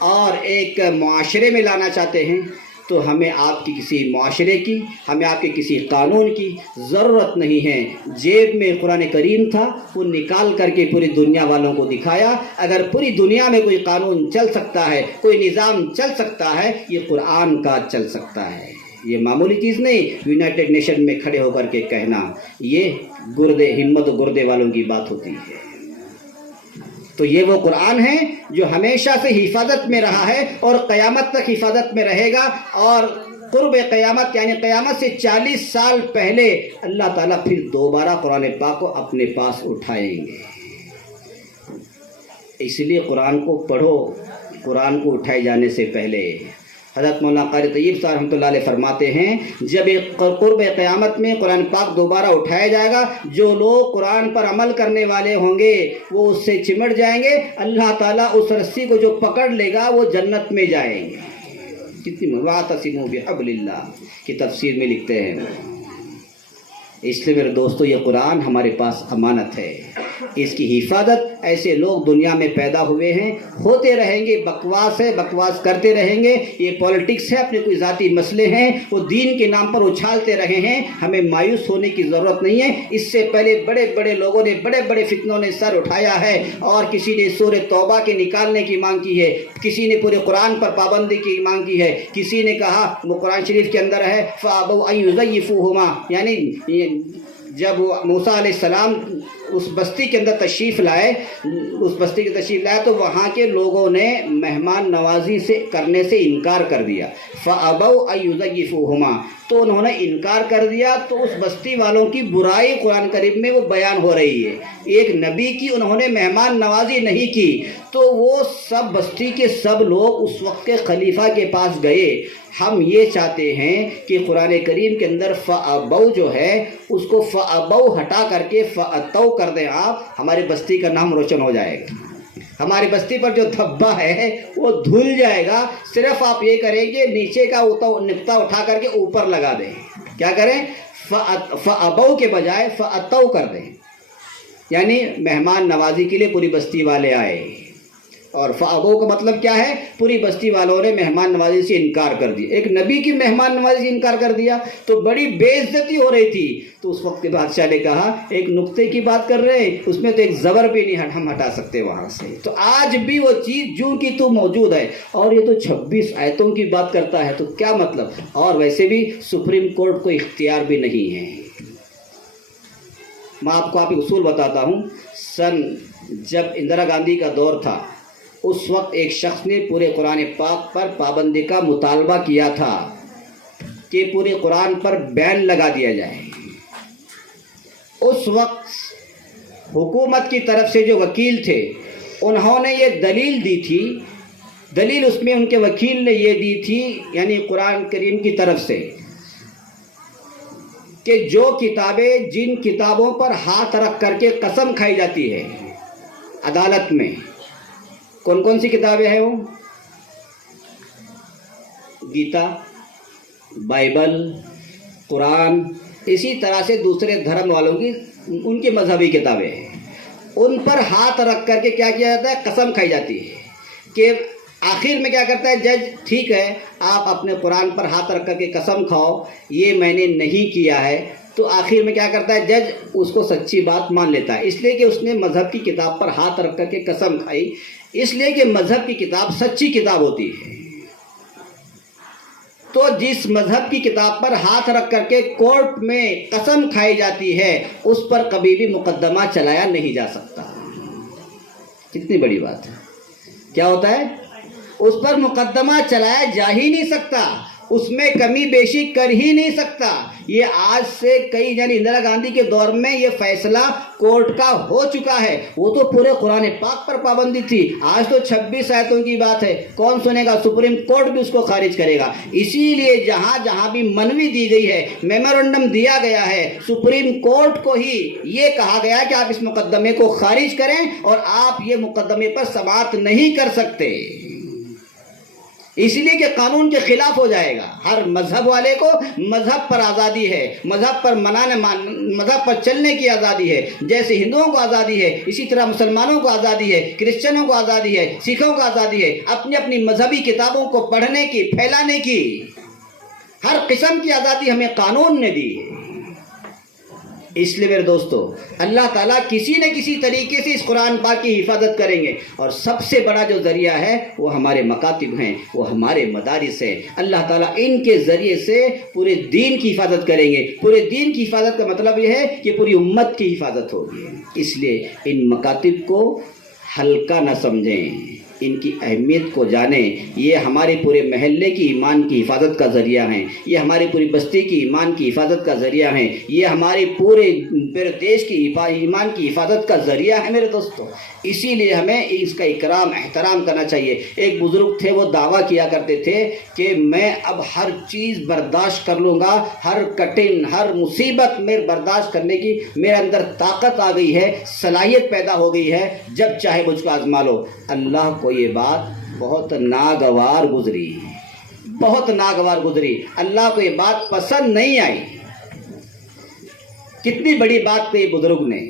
اور ایک معاشرے میں لانا چاہتے ہیں، تو ہمیں آپ کی کسی معاشرے کی، ہمیں آپ کے کسی قانون کی ضرورت نہیں ہے۔ جیب میں قرآن کریم تھا، وہ نکال کر کے پوری دنیا والوں کو دکھایا۔ اگر پوری دنیا میں کوئی قانون چل سکتا ہے، کوئی نظام چل سکتا ہے، یہ قرآن کا چل سکتا ہے۔ یہ معمولی چیز نہیں یونائٹڈ نیشن میں کھڑے ہو کر کے کہنا، یہ گردے ہمت و گردے والوں کی بات ہوتی ہے۔ تو یہ وہ قرآن ہے جو ہمیشہ سے حفاظت میں رہا ہے اور قیامت تک حفاظت میں رہے گا، اور قرب قیامت یعنی قیامت سے 40 سال پہلے اللہ تعالیٰ پھر دوبارہ قرآن پاک کو اپنے پاس اٹھائیں گے۔ اس لیے قرآن کو پڑھو، قرآن کو اٹھائے جانے سے پہلے۔ حضرت مولانا قاری طیب صاحب رحمۃ اللہ علیہ فرماتے ہیں، جب قرب قیامت میں قرآن پاک دوبارہ اٹھایا جائے گا، جو لوگ قرآن پر عمل کرنے والے ہوں گے وہ اس سے چمٹ جائیں گے، اللہ تعالیٰ اس رسی کو جو پکڑ لے گا وہ جنت میں جائیں گے۔ کتنی واعتصموا بحبل اللہ کی تفسیر میں لکھتے ہیں۔ اس لیے میرے دوستو، یہ قرآن ہمارے پاس امانت ہے، اس کی حفاظت ایسے لوگ دنیا میں پیدا ہوئے ہیں، ہوتے رہیں گے، بکواس ہے، بکواس کرتے رہیں گے، یہ پولیٹکس ہے، اپنے کوئی ذاتی مسئلے ہیں وہ دین کے نام پر اچھالتے رہے ہیں۔ ہمیں مایوس ہونے کی ضرورت نہیں ہے۔ اس سے پہلے بڑے بڑے لوگوں نے، بڑے بڑے فتنوں نے سر اٹھایا ہے، اور کسی نے سورہ توبہ کے نکالنے کی مانگ کی ہے، کسی نے پورے قرآن پر پابندی کی مانگ کی ہے، کسی نے کہا، وہ قرآن شریف کے اندر ہے، فَأَبَوْا أَن يُزَيِّفُوهُمَا، یعنی جب موسیٰ علیہ السلام اس بستی کے اندر تشریف لائے، تو وہاں کے لوگوں نے مہمان نوازی سے کرنے سے انکار کر دیا۔ فَأَبَوْا أَن يُزَيِّفُوهُمَا، تو انہوں نے انکار کر دیا، تو اس بستی والوں کی برائی قرآن کریم میں وہ بیان ہو رہی ہے۔ ایک نبی کی انہوں نے مہمان نوازی نہیں کی، تو وہ سب بستی کے سب لوگ اس وقت کے خلیفہ کے پاس گئے۔ ہم یہ چاہتے ہیں کہ قرآن کریم کے اندر فَأَبَوْا جو ہے اس کو فَأَبَوْا ہٹا کر کے فَأَتَوْا کر دیں آپ، ہماری بستی کا نام روشن ہو جائے گا، ہماری بستی پر جو دھبا ہے وہ دھل جائے گا۔ صرف آپ یہ کریں کہ نیچے کا نقطہ اٹھا کر کے اوپر لگا دیں۔ کیا کریں؟ فَأَبَوْا کے بجائے فَأَتَوْا کر دیں، یعنی مہمان نوازی کے لیے پوری بستی والے آئے۔ اور فَأَبَوْا کا مطلب کیا ہے؟ پوری بستی والوں نے مہمان نوازی سے انکار کر دیا۔ ایک نبی کی مہمان نوازی سے انکار کر دیا تو بڑی بے عزتی ہو رہی تھی۔ تو اس وقت کے بادشاہ نے کہا، ایک نقطے کی بات کر رہے ہیں، اس میں تو ایک زبر بھی نہیں ہم ہٹا سکتے وہاں سے۔ تو آج بھی وہ چیز جو کی تو موجود ہے، اور یہ تو 26 آیتوں کی بات کرتا ہے، تو کیا مطلب؟ اور ویسے بھی سپریم کورٹ کو اختیار بھی نہیں ہے۔ میں آپ کو ایک اصول بتاتا ہوں۔ جب اندرا گاندھی کا دور تھا، اس وقت ایک شخص نے پورے قرآن پاک پر پابندی کا مطالبہ کیا تھا کہ پورے قرآن پر بین لگا دیا جائے۔ اس وقت حکومت کی طرف سے جو وکیل تھے انہوں نے یہ دلیل دی تھی، دلیل اس میں ان کے وکیل نے یہ دی تھی، یعنی قرآن کریم کی طرف سے، کہ جو کتابیں، جن کتابوں پر ہاتھ رکھ کر کے قسم کھائی جاتی ہے عدالت میں، کون کون سی کتابیں ہیں وہ؟ گیتا، بائبل، قرآن، اسی طرح سے دوسرے دھرم والوں کی ان کی مذہبی کتابیں ہیں، ان پر ہاتھ رکھ کر کے کیا کیا جاتا ہے؟ قسم کھائی جاتی ہے کہ آخر میں کیا کرتا ہے جج، ٹھیک ہے آپ اپنے قرآن پر ہاتھ رکھ کر کے قسم کھاؤ یہ میں نے نہیں کیا ہے، تو آخر میں کیا کرتا ہے جج اس کو سچی بات مان لیتا ہے، اس لیے کہ اس نے مذہب کی کتاب پر ہاتھ رکھ کر کے قسم کھائی، اس لیے کہ مذہب کی کتاب سچی کتاب ہوتی ہے۔ تو جس مذہب کی کتاب پر ہاتھ رکھ کر کے کورٹ میں قسم کھائی جاتی ہے اس پر کبھی بھی مقدمہ چلایا نہیں جا سکتا۔ کتنی بڑی بات ہے، کیا ہوتا ہے؟ اس پر مقدمہ چلایا جا ہی نہیں سکتا، اس میں کمی بیشی کر ہی نہیں سکتا۔ یہ آج سے کئی، یعنی اندرا گاندھی کے دور میں یہ فیصلہ کورٹ کا ہو چکا ہے، وہ تو پورے قرآن پاک پر پابندی تھی، آج تو 26 آیتوں کی بات ہے، کون سنے گا؟ سپریم کورٹ بھی اس کو خارج کرے گا۔ اسی لیے جہاں جہاں بھی منوی دی گئی ہے، میمورنڈم دیا گیا ہے، سپریم کورٹ کو ہی یہ کہا گیا کہ آپ اس مقدمے کو خارج کریں اور آپ یہ مقدمے پر سماعت نہیں کر سکتے، اس لیے کہ قانون کے خلاف ہو جائے گا۔ ہر مذہب والے کو مذہب پر آزادی ہے، مذہب پر مذہب پر چلنے کی آزادی ہے، جیسے ہندوؤں کو آزادی ہے اسی طرح مسلمانوں کو آزادی ہے، کرسچنوں کو آزادی ہے، سکھوں کو آزادی ہے، اپنی اپنی مذہبی کتابوں کو پڑھنے کی، پھیلانے کی، ہر قسم کی آزادی ہمیں قانون نے دی ہے۔ اس لیے میرے دوستو، اللہ تعالیٰ کسی نہ کسی طریقے سے اس قرآن پاک کی حفاظت کریں گے، اور سب سے بڑا جو ذریعہ ہے وہ ہمارے مکاتب ہیں، وہ ہمارے مدارس ہیں۔ اللہ تعالیٰ ان کے ذریعے سے پورے دین کی حفاظت کریں گے۔ پورے دین کی حفاظت کا مطلب یہ ہے کہ پوری امت کی حفاظت ہوگی، اس لیے ان مکاتب کو ہلکا نہ سمجھیں، ان کی اہمیت کو جانیں۔ یہ ہمارے پورے محلے کی ایمان کی حفاظت کا ذریعہ ہیں، یہ ہماری پوری بستی کی ایمان کی حفاظت کا ذریعہ ہیں، یہ ہمارے پورے دیش کی ایمان کی حفاظت کا ذریعہ ہے میرے دوستو۔ اسی لیے ہمیں اس کا اکرام احترام کرنا چاہیے۔ ایک بزرگ تھے، وہ دعویٰ کیا کرتے تھے کہ میں اب ہر چیز برداشت کر لوں گا، ہر کٹن، ہر مصیبت میں برداشت کرنے کی میرے اندر طاقت آ گئی ہے، صلاحیت پیدا ہو گئی ہے، جب چاہے مجھ کو آزما لو۔ اللہ کو یہ بات بہت ناگوار گزری، بہت ناگوار گزری، اللہ کو یہ بات پسند نہیں آئی۔ کتنی بڑی بات کہی بزرگ نے،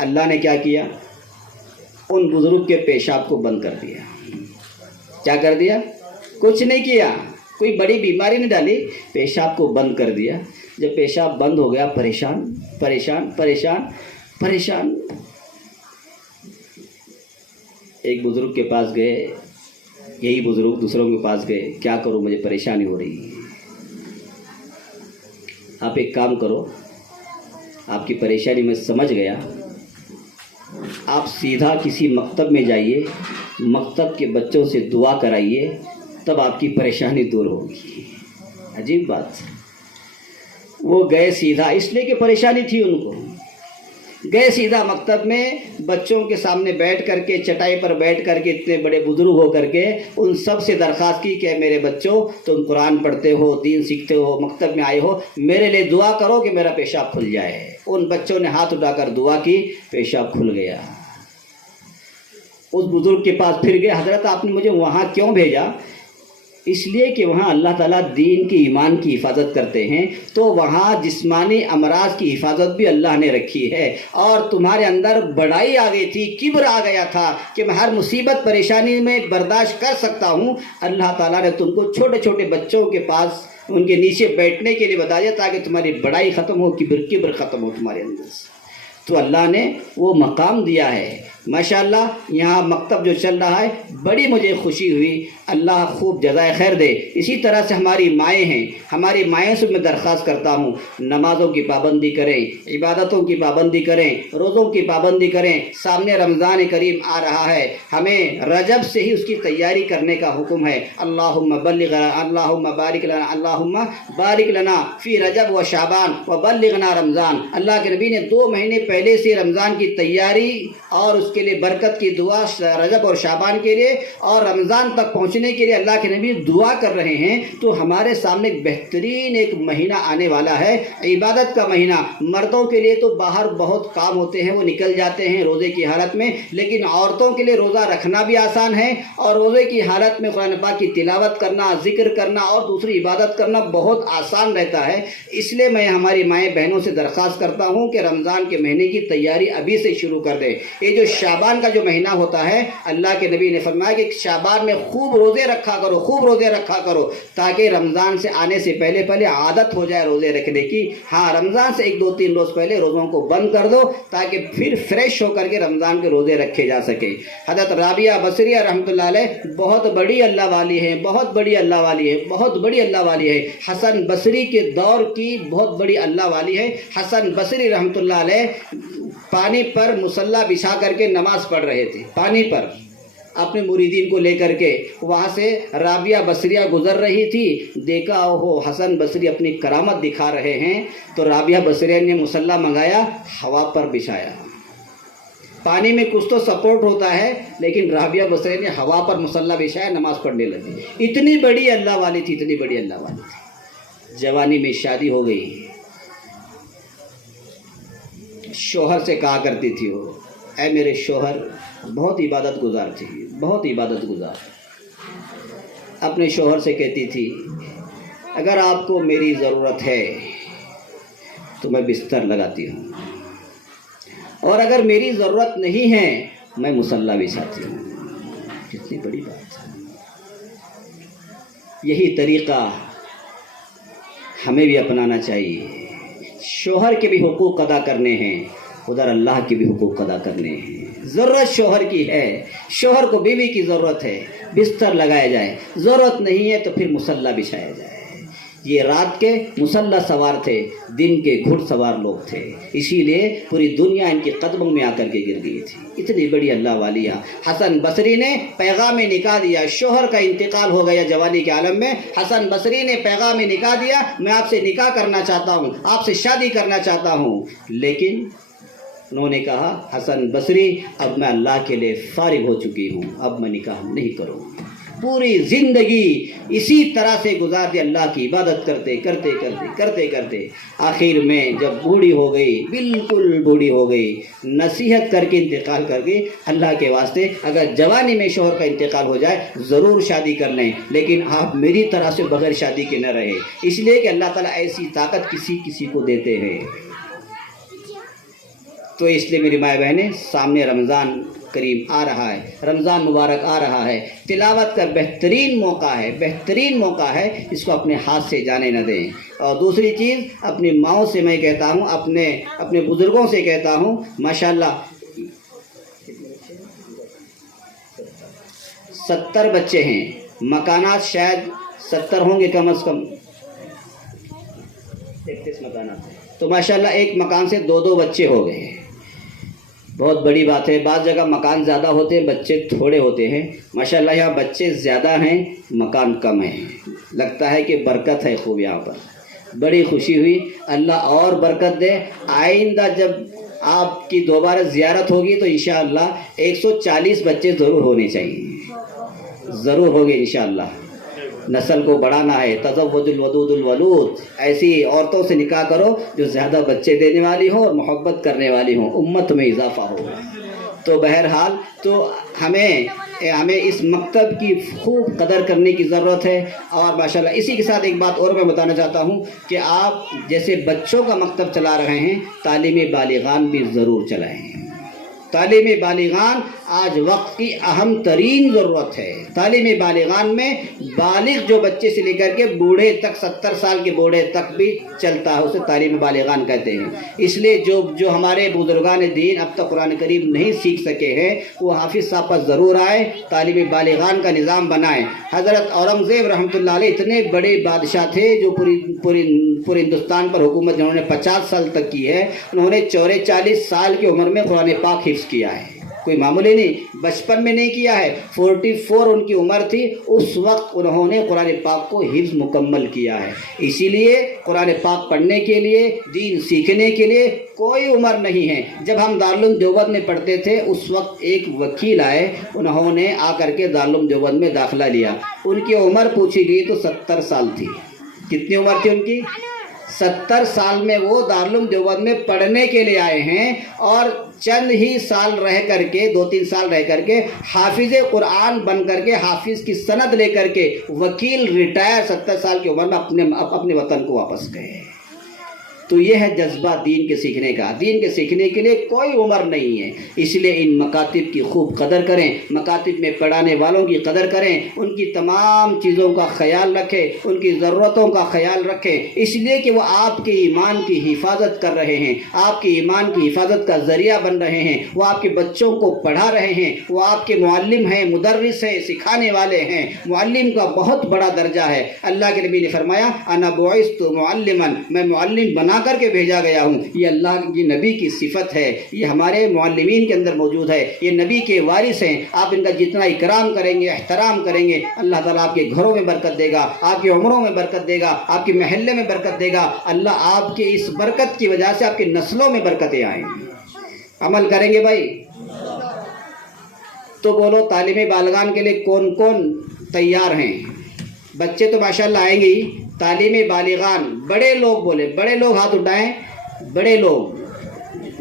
اللہ نے کیا کیا؟ ان بزرگ کے پیشاب کو بند کر دیا۔ کیا کر دیا؟ کچھ نہیں کیا، کوئی بڑی بیماری نہیں ڈالی، پیشاب کو بند کر دیا۔ جب پیشاب بند ہو گیا، پریشان پریشان پریشان پریشان، ایک بزرگ کے پاس گئے، یہی بزرگ دوسروں کے پاس گئے، کیا کروں مجھے پریشانی ہو رہی ہے۔ آپ ایک کام کرو، آپ کی پریشانی میں سمجھ گیا، آپ سیدھا کسی مکتب میں جائیے، مکتب کے بچوں سے دعا کرائیے، تب آپ کی پریشانی دور ہوگی۔ عجیب بات، وہ گئے سیدھا، اس لیے کہ پریشانی تھی ان کو، گئے سیدھا مکتب میں، بچوں کے سامنے بیٹھ کر کے، چٹائی پر بیٹھ کر کے، اتنے بڑے بزرگ ہو کر کے ان سب سے درخواست کی کہ میرے بچوں، تم قرآن پڑھتے ہو، دین سیکھتے ہو، مکتب میں آئے ہو، میرے لیے دعا کرو کہ میرا پیشاب کھل جائے۔ ان بچوں نے ہاتھ اٹھا کر دعا کی، پیشاب کھل گیا۔ اس بزرگ کے پاس پھر گئے، حضرت آپ نے مجھے وہاں کیوں بھیجا؟ اس لیے کہ وہاں اللہ تعالیٰ دین کی، ایمان کی حفاظت کرتے ہیں، تو وہاں جسمانی امراض کی حفاظت بھی اللہ نے رکھی ہے، اور تمہارے اندر بڑائی آ گئی تھی، کبر آ گیا تھا کہ میں ہر مصیبت پریشانی میں برداشت کر سکتا ہوں۔ اللہ تعالیٰ نے تم کو چھوٹے چھوٹے بچوں کے پاس ان کے نیچے بیٹھنے کے لیے بتا دیا تاکہ تمہاری بڑائی ختم ہو، کبر ختم ہو تمہارے اندر سے۔ تو اللہ نے وہ مقام دیا ہے۔ ماشاءاللہ یہاں مکتب جو چل رہا ہے، بڑی مجھے خوشی ہوئی، اللہ خوب جزائے خیر دے۔ اسی طرح سے ہماری مائیں ہیں، ہماری مائیں سے میں درخواست کرتا ہوں، نمازوں کی پابندی کریں، عبادتوں کی پابندی کریں، روزوں کی پابندی کریں۔ سامنے رمضان کریم آ رہا ہے، ہمیں رجب سے ہی اس کی تیاری کرنے کا حکم ہے۔ اللہم بارک لنا فی رجب و شعبان و بلغنا رمضان۔ اللہ کے نبی نے 2 مہینے پہلے سے رمضان کی تیاری اور اس کے لیے برکت کی دعا رجب اور شعبان کے لیے اور رمضان تک پہنچنے کے لیے اللہ کے نبی دعا کر رہے ہیں، تو ہمارے سامنے ایک بہترین ایک مہینہ آنے والا ہے، عبادت کا مہینہ۔ مردوں کے لیے تو باہر بہت کام ہوتے ہیں، وہ نکل جاتے ہیں روزے کی حالت میں، لیکن عورتوں کے لیے روزہ رکھنا بھی آسان ہے، اور روزے کی حالت میں قرآن پاک کی تلاوت کرنا، ذکر کرنا اور دوسری عبادت کرنا بہت آسان رہتا ہے۔ اس لیے میں ہماری مائیں بہنوں سے درخواست کرتا ہوں کہ رمضان کے مہینے کی تیاری ابھی سے شروع کر دیں۔ یہ جو شعبان کا جو مہینہ ہوتا ہے، اللہ کے نبی نے فرمایا کہ شعبان میں خوب روزے رکھا کرو، خوب روزے رکھا کرو، تاکہ رمضان سے آنے سے پہلے عادت ہو جائے روزے رکھنے کی۔ ہاں، رمضان سے 1-2-3 روز پہلے روزوں کو بند کر دو تاکہ پھر فریش ہو کر کے رمضان کے روزے رکھے جا سکے۔ حضرت رابعہ بصریہ رحمۃ اللہ علیہ بہت بڑی اللہ والی ہیں، بہت بڑی اللہ والی ہے، بہت بڑی اللہ والی ہے۔ حسن بصری کے دور کی بہت بڑی اللہ والی ہے۔ حسن بصری رحمۃ اللہ علیہ پانی پر مصلی بچھا کر کے نماز پڑھ رہے تھے، پانی پر اپنے مریدین کو لے کر کے۔ وہاں سے رابعہ بصریہ گزر رہی تھی، دیکھا وہ حسن بصری اپنی کرامت دکھا رہے ہیں، تو رابعہ بصریہ نے مصلی منگایا، ہوا پر بچھایا۔ پانی میں کچھ تو سپورٹ ہوتا ہے، لیکن رابعہ بصریہ نے ہوا پر مصلی بچھایا، نماز پڑھنے لگی۔ اتنی بڑی اللہ والی تھی، اتنی بڑی اللہ والی تھی۔ جوانی میں شادی ہو گئی، شوہر سے کہا کرتی تھی وہ، اے میرے شوہر، بہت عبادت گزار تھی، بہت عبادت گزار۔ اپنے شوہر سے کہتی تھی، اگر آپ کو میری ضرورت ہے تو میں بستر لگاتی ہوں، اور اگر میری ضرورت نہیں ہے میں مصلی بچھاتی ہوں۔ کتنی بڑی بات ہے۔ یہی طریقہ ہمیں بھی اپنانا چاہیے۔ شوہر کے بھی حقوق ادا کرنے ہیں، ادھر اللہ کے بھی حقوق ادا کرنے ہیں۔ ضرورت شوہر کی ہے، شوہر کو بیوی کی ضرورت ہے، بستر لگایا جائے، ضرورت نہیں ہے تو پھر مصلی بچھایا جائے۔ یہ رات کے مصلی سوار تھے، دن کے گھڑ سوار لوگ تھے، اسی لیے پوری دنیا ان کے قدموں میں آ کر کے گر گئی تھی۔ اتنی بڑی اللہ والیہ۔ حسن بصری نے پیغام نکاح دیا، شوہر کا انتقال ہو گیا جوانی کے عالم میں، حسن بصری نے پیغام نکاح دیا، میں آپ سے نکاح کرنا چاہتا ہوں، آپ سے شادی کرنا چاہتا ہوں، لیکن انہوں نے کہا، حسن بصری اب میں اللہ کے لیے فارغ ہو چکی ہوں، اب میں نکاح نہیں کروں گی۔ پوری زندگی اسی طرح سے گزار دی، اللہ کی عبادت کرتے کرتے کرتے کرتے کرتے آخر میں جب بوڑھی ہو گئی، بالکل بوڑھی ہو گئی، نصیحت کر کے انتقال کر کے، اللہ کے واسطے اگر جوانی میں شوہر کا انتقال ہو جائے ضرور شادی کر لیں، لیکن آپ میری طرح سے بغیر شادی کے نہ رہے، اس لیے کہ اللہ تعالیٰ ایسی طاقت کسی کسی کو دیتے ہیں۔ تو اس لیے میری مائیں بہنیں، سامنے رمضان کریم آ رہا ہے، رمضان مبارک آ رہا ہے، تلاوت کا بہترین موقع ہے، بہترین موقع ہے، اس کو اپنے ہاتھ سے جانے نہ دیں۔ اور دوسری چیز، اپنی ماؤں سے میں کہتا ہوں، اپنے بزرگوں سے کہتا ہوں، ماشاءاللہ 70 بچے ہیں، مکانات شاید 70 ہوں گے کم از کم، 33 مکانات، تو ماشاءاللہ ایک مکان سے 2 بچے ہو گئے، بہت بڑی بات ہے۔ بعض جگہ مکان زیادہ ہوتے ہیں، بچے تھوڑے ہوتے ہیں، ماشاءاللہ یہاں بچے زیادہ ہیں، مکان کم ہے، لگتا ہے کہ برکت ہے خوب یہاں پر، بڑی خوشی ہوئی، اللہ اور برکت دے۔ آئندہ جب آپ کی دوبارہ زیارت ہوگی تو انشاءاللہ 140 بچے ضرور ہونے چاہیے، ضرور ہوں گے انشاءاللہ۔ نسل کو بڑھانا ہے، تزوج الودود الولود، ایسی عورتوں سے نکاح کرو جو زیادہ بچے دینے والی ہوں اور محبت کرنے والی ہوں، امت میں اضافہ ہوگا۔ تو بہرحال تو ہمیں اس مکتب کی خوب قدر کرنے کی ضرورت ہے۔ اور ماشاءاللہ اسی کے ساتھ ایک بات اور میں بتانا چاہتا ہوں کہ آپ جیسے بچوں کا مکتب چلا رہے ہیں، تعلیم بالغان بھی ضرور چلائیں۔ تعلیم بالغان آج وقت کی اہم ترین ضرورت ہے۔ تعلیم بالغان میں بالغ جو بچے سے لے کر کے بوڑھے تک، 70 سال کے بوڑھے تک بھی چلتا ہے، اسے تعلیم بالغان کہتے ہیں۔ اس لیے جو ہمارے بزرگان دین اب تک قرآن کریم نہیں سیکھ سکے ہیں، وہ حافظ صاحب پر ضرور آئے، تعلیم بالغان کا نظام بنائیں۔ حضرت اورنگزیب رحمۃ اللہ علیہ اتنے بڑے بادشاہ تھے جو پورے ہندوستان پر حکومت جنہوں نے 50 سال تک کی ہے، انہوں نے 44 سال کی عمر میں قرآن پاک حفظ کیا ہے۔ کوئی معمولی نہیں، بچپن میں نہیں کیا ہے، 44 ان کی عمر تھی، اس وقت انہوں نے قرآن پاک کو حفظ مکمل کیا ہے۔ اسی لیے قرآن پاک پڑھنے کے لیے، دین سیکھنے کے لیے کوئی عمر نہیں ہے۔ جب ہم دارالعلوم دیوبند میں پڑھتے تھے اس وقت ایک وکیل آئے، انہوں نے آ کر کے دارالعلوم دیوبند میں داخلہ لیا، ان کی عمر پوچھی گئی تو 70 سال تھی۔ کتنی عمر تھی ان کی؟ 70 سال میں وہ دارالعلوم دیوبند میں پڑھنے کے لیے آئے ہیں، اور چند ہی سال رہ کر کے، 2-3 سال رہ کر کے حافظ قرآن بن کر کے، حافظ کی سند لے کر کے وکیل ریٹائر 70 سال کی عمر میں اپنے وطن کو واپس گئے۔ تو یہ ہے جذبہ دین کے سیکھنے کا۔ دین کے سیکھنے کے لیے کوئی عمر نہیں ہے، اس لیے ان مکاتب کی خوب قدر کریں، مکاتب میں پڑھانے والوں کی قدر کریں، ان کی تمام چیزوں کا خیال رکھیں، ان کی ضرورتوں کا خیال رکھیں، اس لیے کہ وہ آپ کے ایمان کی حفاظت کر رہے ہیں، آپ کے ایمان کی حفاظت کا ذریعہ بن رہے ہیں، وہ آپ کے بچوں کو پڑھا رہے ہیں، وہ آپ کے معلم ہیں، مدرس ہیں، سکھانے والے ہیں۔ معلم کا بہت بڑا درجہ ہے۔ اللہ کے نبی نے فرمایا انا بعثت معلما، میں معلم بنا کر کے بھیجا گیا ہوں۔ یہ اللہ کی نبی کی صفت ہے، یہ ہمارے معلمین کے اندر موجود ہے، یہ نبی کے وارث ہیں۔ آپ ان کا جتنا اکرام کریں گے، احترام کریں گے، اللہ تعالیٰ آپ کے گھروں میں برکت دے گا، آپ کی عمروں میں برکت دے گا، آپ کے محلے میں برکت دے گا۔ اللہ آپ کے اس برکت کی وجہ سے آپ کی نسلوں میں برکتیں آئیں گی۔ عمل کریں گے بھائی؟ تو بولو تعلیم بالغان کے لیے کون کون تیار ہیں؟ بچے تو ماشاءاللہ آئیں گے ہی، تعلیم بالغان بڑے لوگ بولے، بڑے لوگ ہاتھ اٹھائیں، بڑے لوگ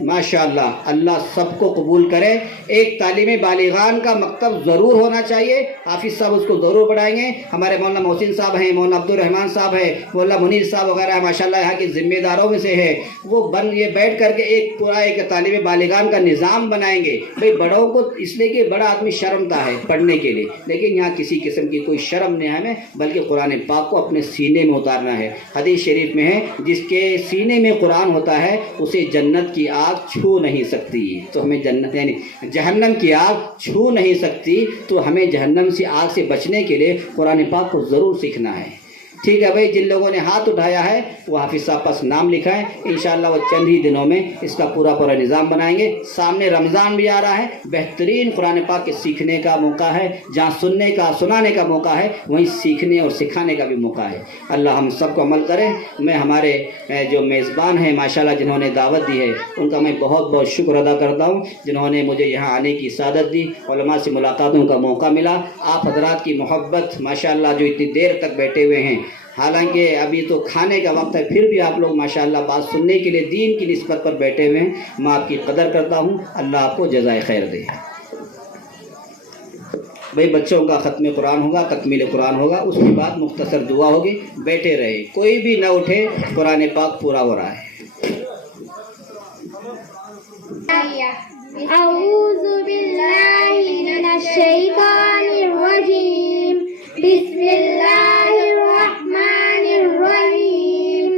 ماشاءاللہ، اللہ سب کو قبول کرے۔ ایک تعلیم بالغان کا مکتب ضرور ہونا چاہیے، حافظ صاحب اس کو ضرور پڑھائیں گے۔ ہمارے مولانا محسن صاحب ہیں، مولانا عبد الرحمن صاحب ہیں، مولانا منیر صاحب وغیرہ ماشاءاللہ یہاں کے ذمہ داروں میں سے ہیں۔ وہ یہ بیٹھ کر کے ایک پورا ایک تعلیم بالغان کا نظام بنائیں گے۔ بھئی بڑوں کو اس لیے کہ بڑا آدمی شرمتا ہے پڑھنے کے لیے، لیکن یہاں کسی قسم کی کوئی شرم نہیں ہے ہمیں، بلکہ قرآن پاک کو اپنے سینے میں اتارنا ہے۔ حدیث شریف میں ہے جس کے سینے میں قرآن ہوتا ہے اسے جنت کی آگ چھو نہیں سکتی۔ تو ہمیں جنت یعنی جہنم کی آگ چھو نہیں سکتی، تو ہمیں جہنم سے آگ سے بچنے کے لیے قرآن پاک کو ضرور سیکھنا ہے۔ ٹھیک ہے بھائی، جن لوگوں نے ہاتھ اٹھایا ہے وہ حافظ صاحب پاس نام لکھا ہے، انشاءاللہ وہ چند ہی دنوں میں اس کا پورا نظام بنائیں گے۔ سامنے رمضان بھی آ رہا ہے، بہترین قرآن پاک کے سیکھنے کا موقع ہے۔ جہاں سننے کا سنانے کا موقع ہے وہیں سیکھنے اور سکھانے کا بھی موقع ہے۔ اللہ ہم سب کو عمل کرے۔ میں ہمارے جو میزبان ہیں ماشاءاللہ جنہوں نے دعوت دی ہے ان کا میں بہت بہت شکر ادا کرتا ہوں، جنہوں نے مجھے یہاں آنے کی سعادت دی، علماء سے ملاقاتوں کا موقع ملا۔ آپ حضرات کی محبت ماشاءاللہ جو اتنی دیر تک بیٹھے ہوئے ہیں، حالانکہ ابھی تو کھانے کا وقت ہے، پھر بھی آپ لوگ ماشاءاللہ بات سننے کے لیے دین کی نسبت پر بیٹھے ہوئے ہیں، میں آپ کی قدر کرتا ہوں۔ اللہ آپ کو جزائے خیر دے۔ بھئی بچوں کا ختم قرآن ہوگا، تکمیل قرآن ہوگا، اس کے بعد مختصر دعا ہوگی، بیٹھے رہے، کوئی بھی نہ اٹھے، قرآن پاک پورا ہو رہا ہے۔ اعوذ باللہ من الشیطان الرجیم، بسم اللہ الرحمن الرحیم،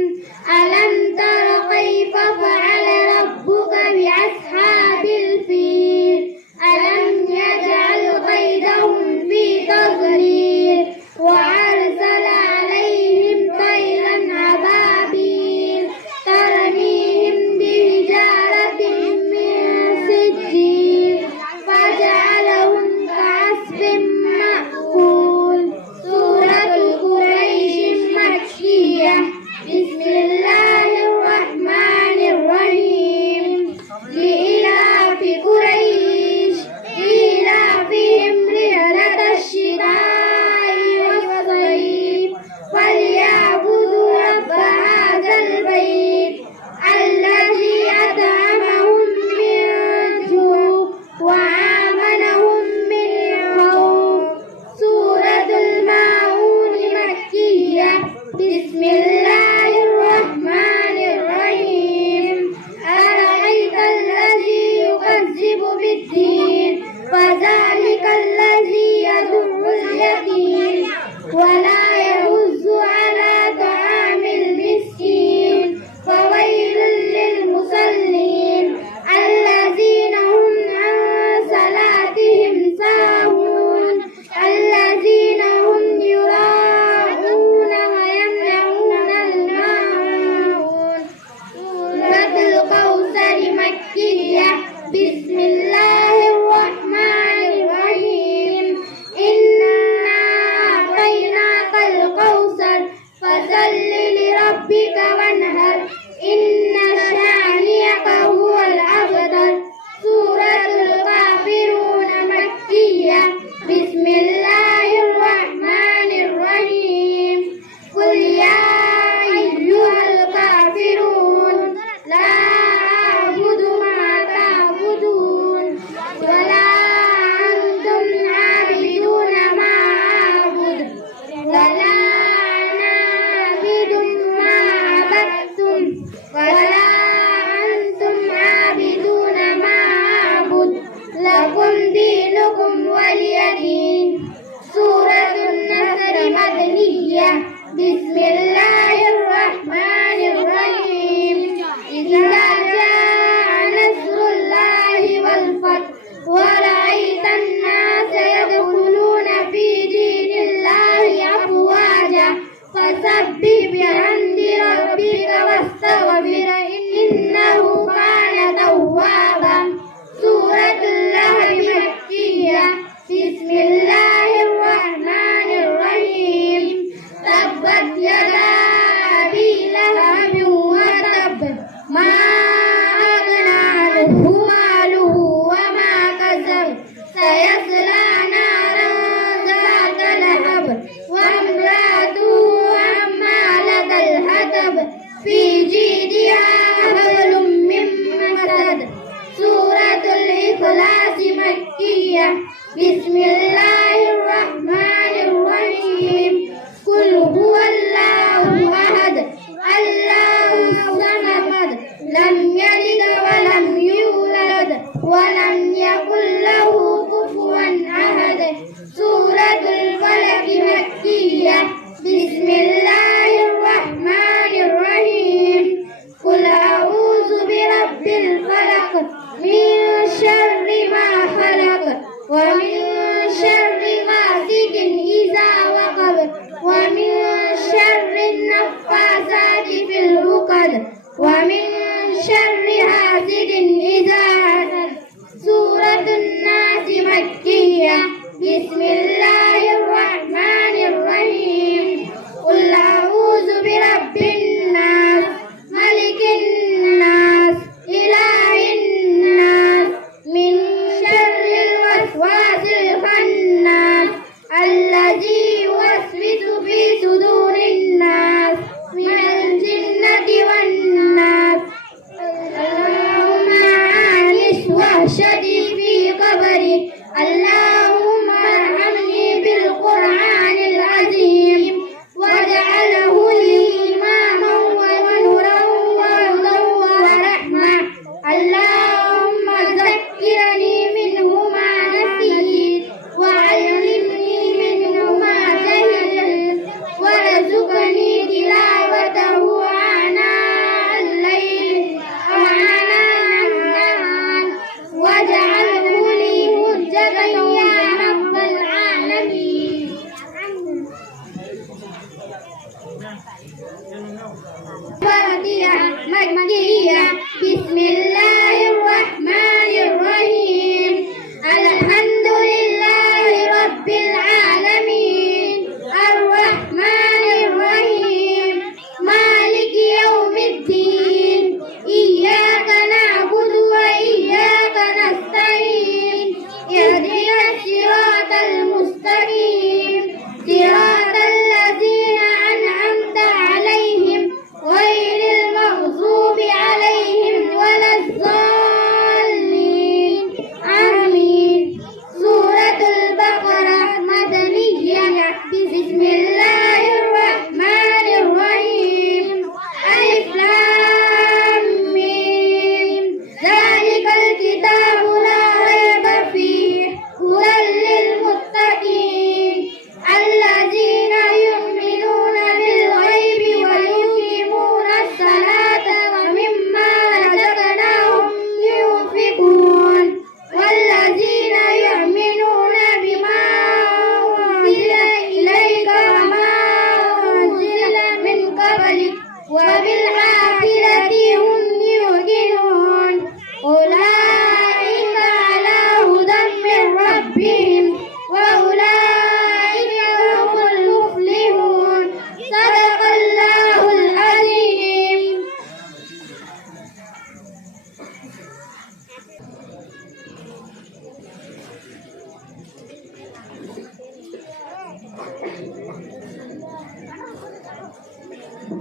الم تر کیف فعل ربک باصحاب الفیل، الم یجعل کیدہم فی تضلیل، وارسل علیہم طیرا ابابیل ترمیہم بحجارۃ من سجیل فجعلہم کعصف مأکول۔ سورۃ قریش مکیہ۔ بسم اللہ الرحمن الرحیم، لإلاف قریش إیلافہم رحلۃ الشتاء والصیف، فلیعبدوا رب ھذا البیت الذی أطعمہم من جوع وآمنہم من خوف۔ سورۃ الماعون مکیہ۔ بسم اللہ الرحمن الرحیم، أرأیت الذی یکذب بالدین، فذلک الذی یدع الیتیم ولا یحض علی طعام المسکین، فویل للمصلین الذین هم عن صلاتهم ساہون، الذین هم یراءون ویمنعون الماعون۔ سورۃ الکوثر مکیہ۔ بسم اللہ الرحمن ما أغنى عنه ماله وما كسب سيصلى نارا ذات لهب وامرأته حمالة الحطب في جيدها حبل من مسد. سورة الإخلاص مكية. بسم الله الرحمن الرحيم. قل هو الله أحد الله الصمد لم يلد ولم يولد ولم يكن له كفوا أحد. سورة الفلق مكية. بسم الله الرحمن الرحيم. قل أعوذ برب الفلق من شر ما خلق ومن شر غاسق إذا وقب ومن شر النفاثات في العقد ومن شر حاسد إذا حسد. سورة الناس مكية. بسم الله الرحمن الرحيم. قل أعوذ برب الناس ملك الناس إله الناس من شر الوسواس الخناس الذي يوسوس في صدور الناس من الجنة والناس. اللهم عانس وحشتي في قبري. اللهم ارحمني بالقرآن العظيم واجعله لي إماما ونورا وهدى ورحمة. اللهم ذكرني منه ما نسيت وعلمني منه ما جهلت وارزقني تلاوته آناء الليل وآناء النهار واجعله لي حجة يا رب العالمين. فاتحة مكية. بسم الله الرحمن الرحيم. الحمد لله رب العالمين الرحمن الرحيم مالك يوم الدين. إياك نعبد وإياك نستعين. اهدنا الصراط المستقيم صراط الذين أنعمت عليهم غير المغضوب عليهم ولا الضالين. آمين. سورة البقرة مدنية. بسم الله الرحمن الرحيم. ألف لام ميم. ذلك الكتاب لا ريب فيه هدى للمتقين الذين يؤمنون بالغيب ويقيمون الصلاة ومما رزقناهم ينفقون والذين يؤمنون بما أنزل إليك وما أنزل من قبلك وبالآخرة هم يوقنون أولئك على هدى من ربهم وأولئك هم المفلحون. صدق الله العظيم.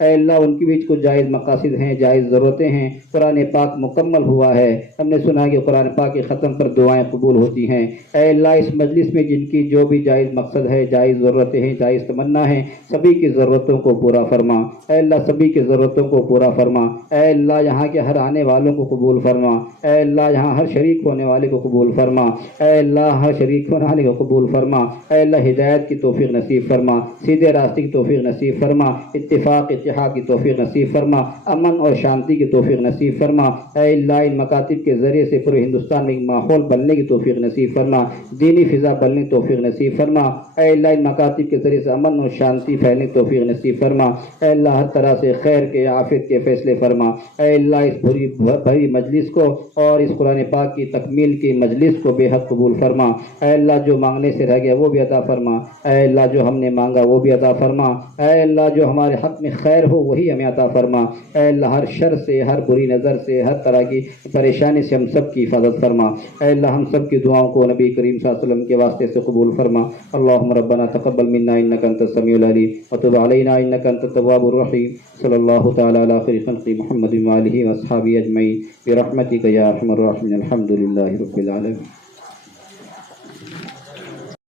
اے اللہ ان کے بیچ کچھ جائز مقاصد ہیں، جائز ضرورتیں ہیں، قرآن پاک مکمل ہوا ہے، ہم نے سنا کہ قرآن پاک کے ختم پر دعائیں قبول ہوتی ہیں، اے اللہ اس مجلس میں جن کی جو بھی جائز مقصد ہے، جائز ضرورتیں ہیں، جائز تمنا ہیں، سبھی کی ضرورتوں کو پورا فرما، اے اللہ سبھی کی ضرورتوں کو پورا فرما، اے اللہ یہاں کے ہر آنے والوں کو قبول فرما، اے اللہ یہاں ہر شریک ہونے والے کو قبول فرما، اے اللہ ہر شریک ہونے والے کو قبول فرما، اے اللہ ہدایت کی توفیق نصیب فرما، سیدھے راستے کی توفیق نصیب فرما، اتفاق اتحاد کی توفیق نصیب فرما، امن اور شانتی کی توفیق نصیب فرما، اے اللہ ان مکاتب کے ذریعے سے پورے ہندوستان میں ایک ماحول بننے کی توفیق نصیب فرما، دینی فضا بننے کی توفیق نصیب فرما، اے اللہ ان مکاتب کے ذریعے سے امن اور شانتی پھیلنے کی توفیق نصیب فرما، اے اللہ ہر طرح سے خیر کے عافیت کے فیصلے فرما، اے اللہ اس بھری مجلس کو اور اس قرآن پاک کی تکمیل کی مجلس کو بے حد قبول فرما، اے اللہ جو مانگنے سے رہ گیا وہ بھی عطا فرما، اے اللہ جو ہم نے مانگا وہ بھی عطا فرما، اے اللہ جو ہمارے حق میں خیر ہو وہی ہمیں عطا فرما، اے اللہ ہر شر سے، ہر بری نظر سے، ہر طرح کی پریشانی سے ہم سب کی حفاظت فرما، اے اللہ ہم سب کی دعاؤں کو نبی کریم صلی اللہ علیہ وسلم کے واسطے سے قبول فرما، اللہم ربنا تقبل منا انک انت السمیع العلیم وتب علینا انک انت التواب الرحیم، صلی اللہ تعالی علی خیر خلق محمد وآلہ واصحابہ اجمعین برحمتک یا ارحم الراحمین، الحمد للہ رب العالمین۔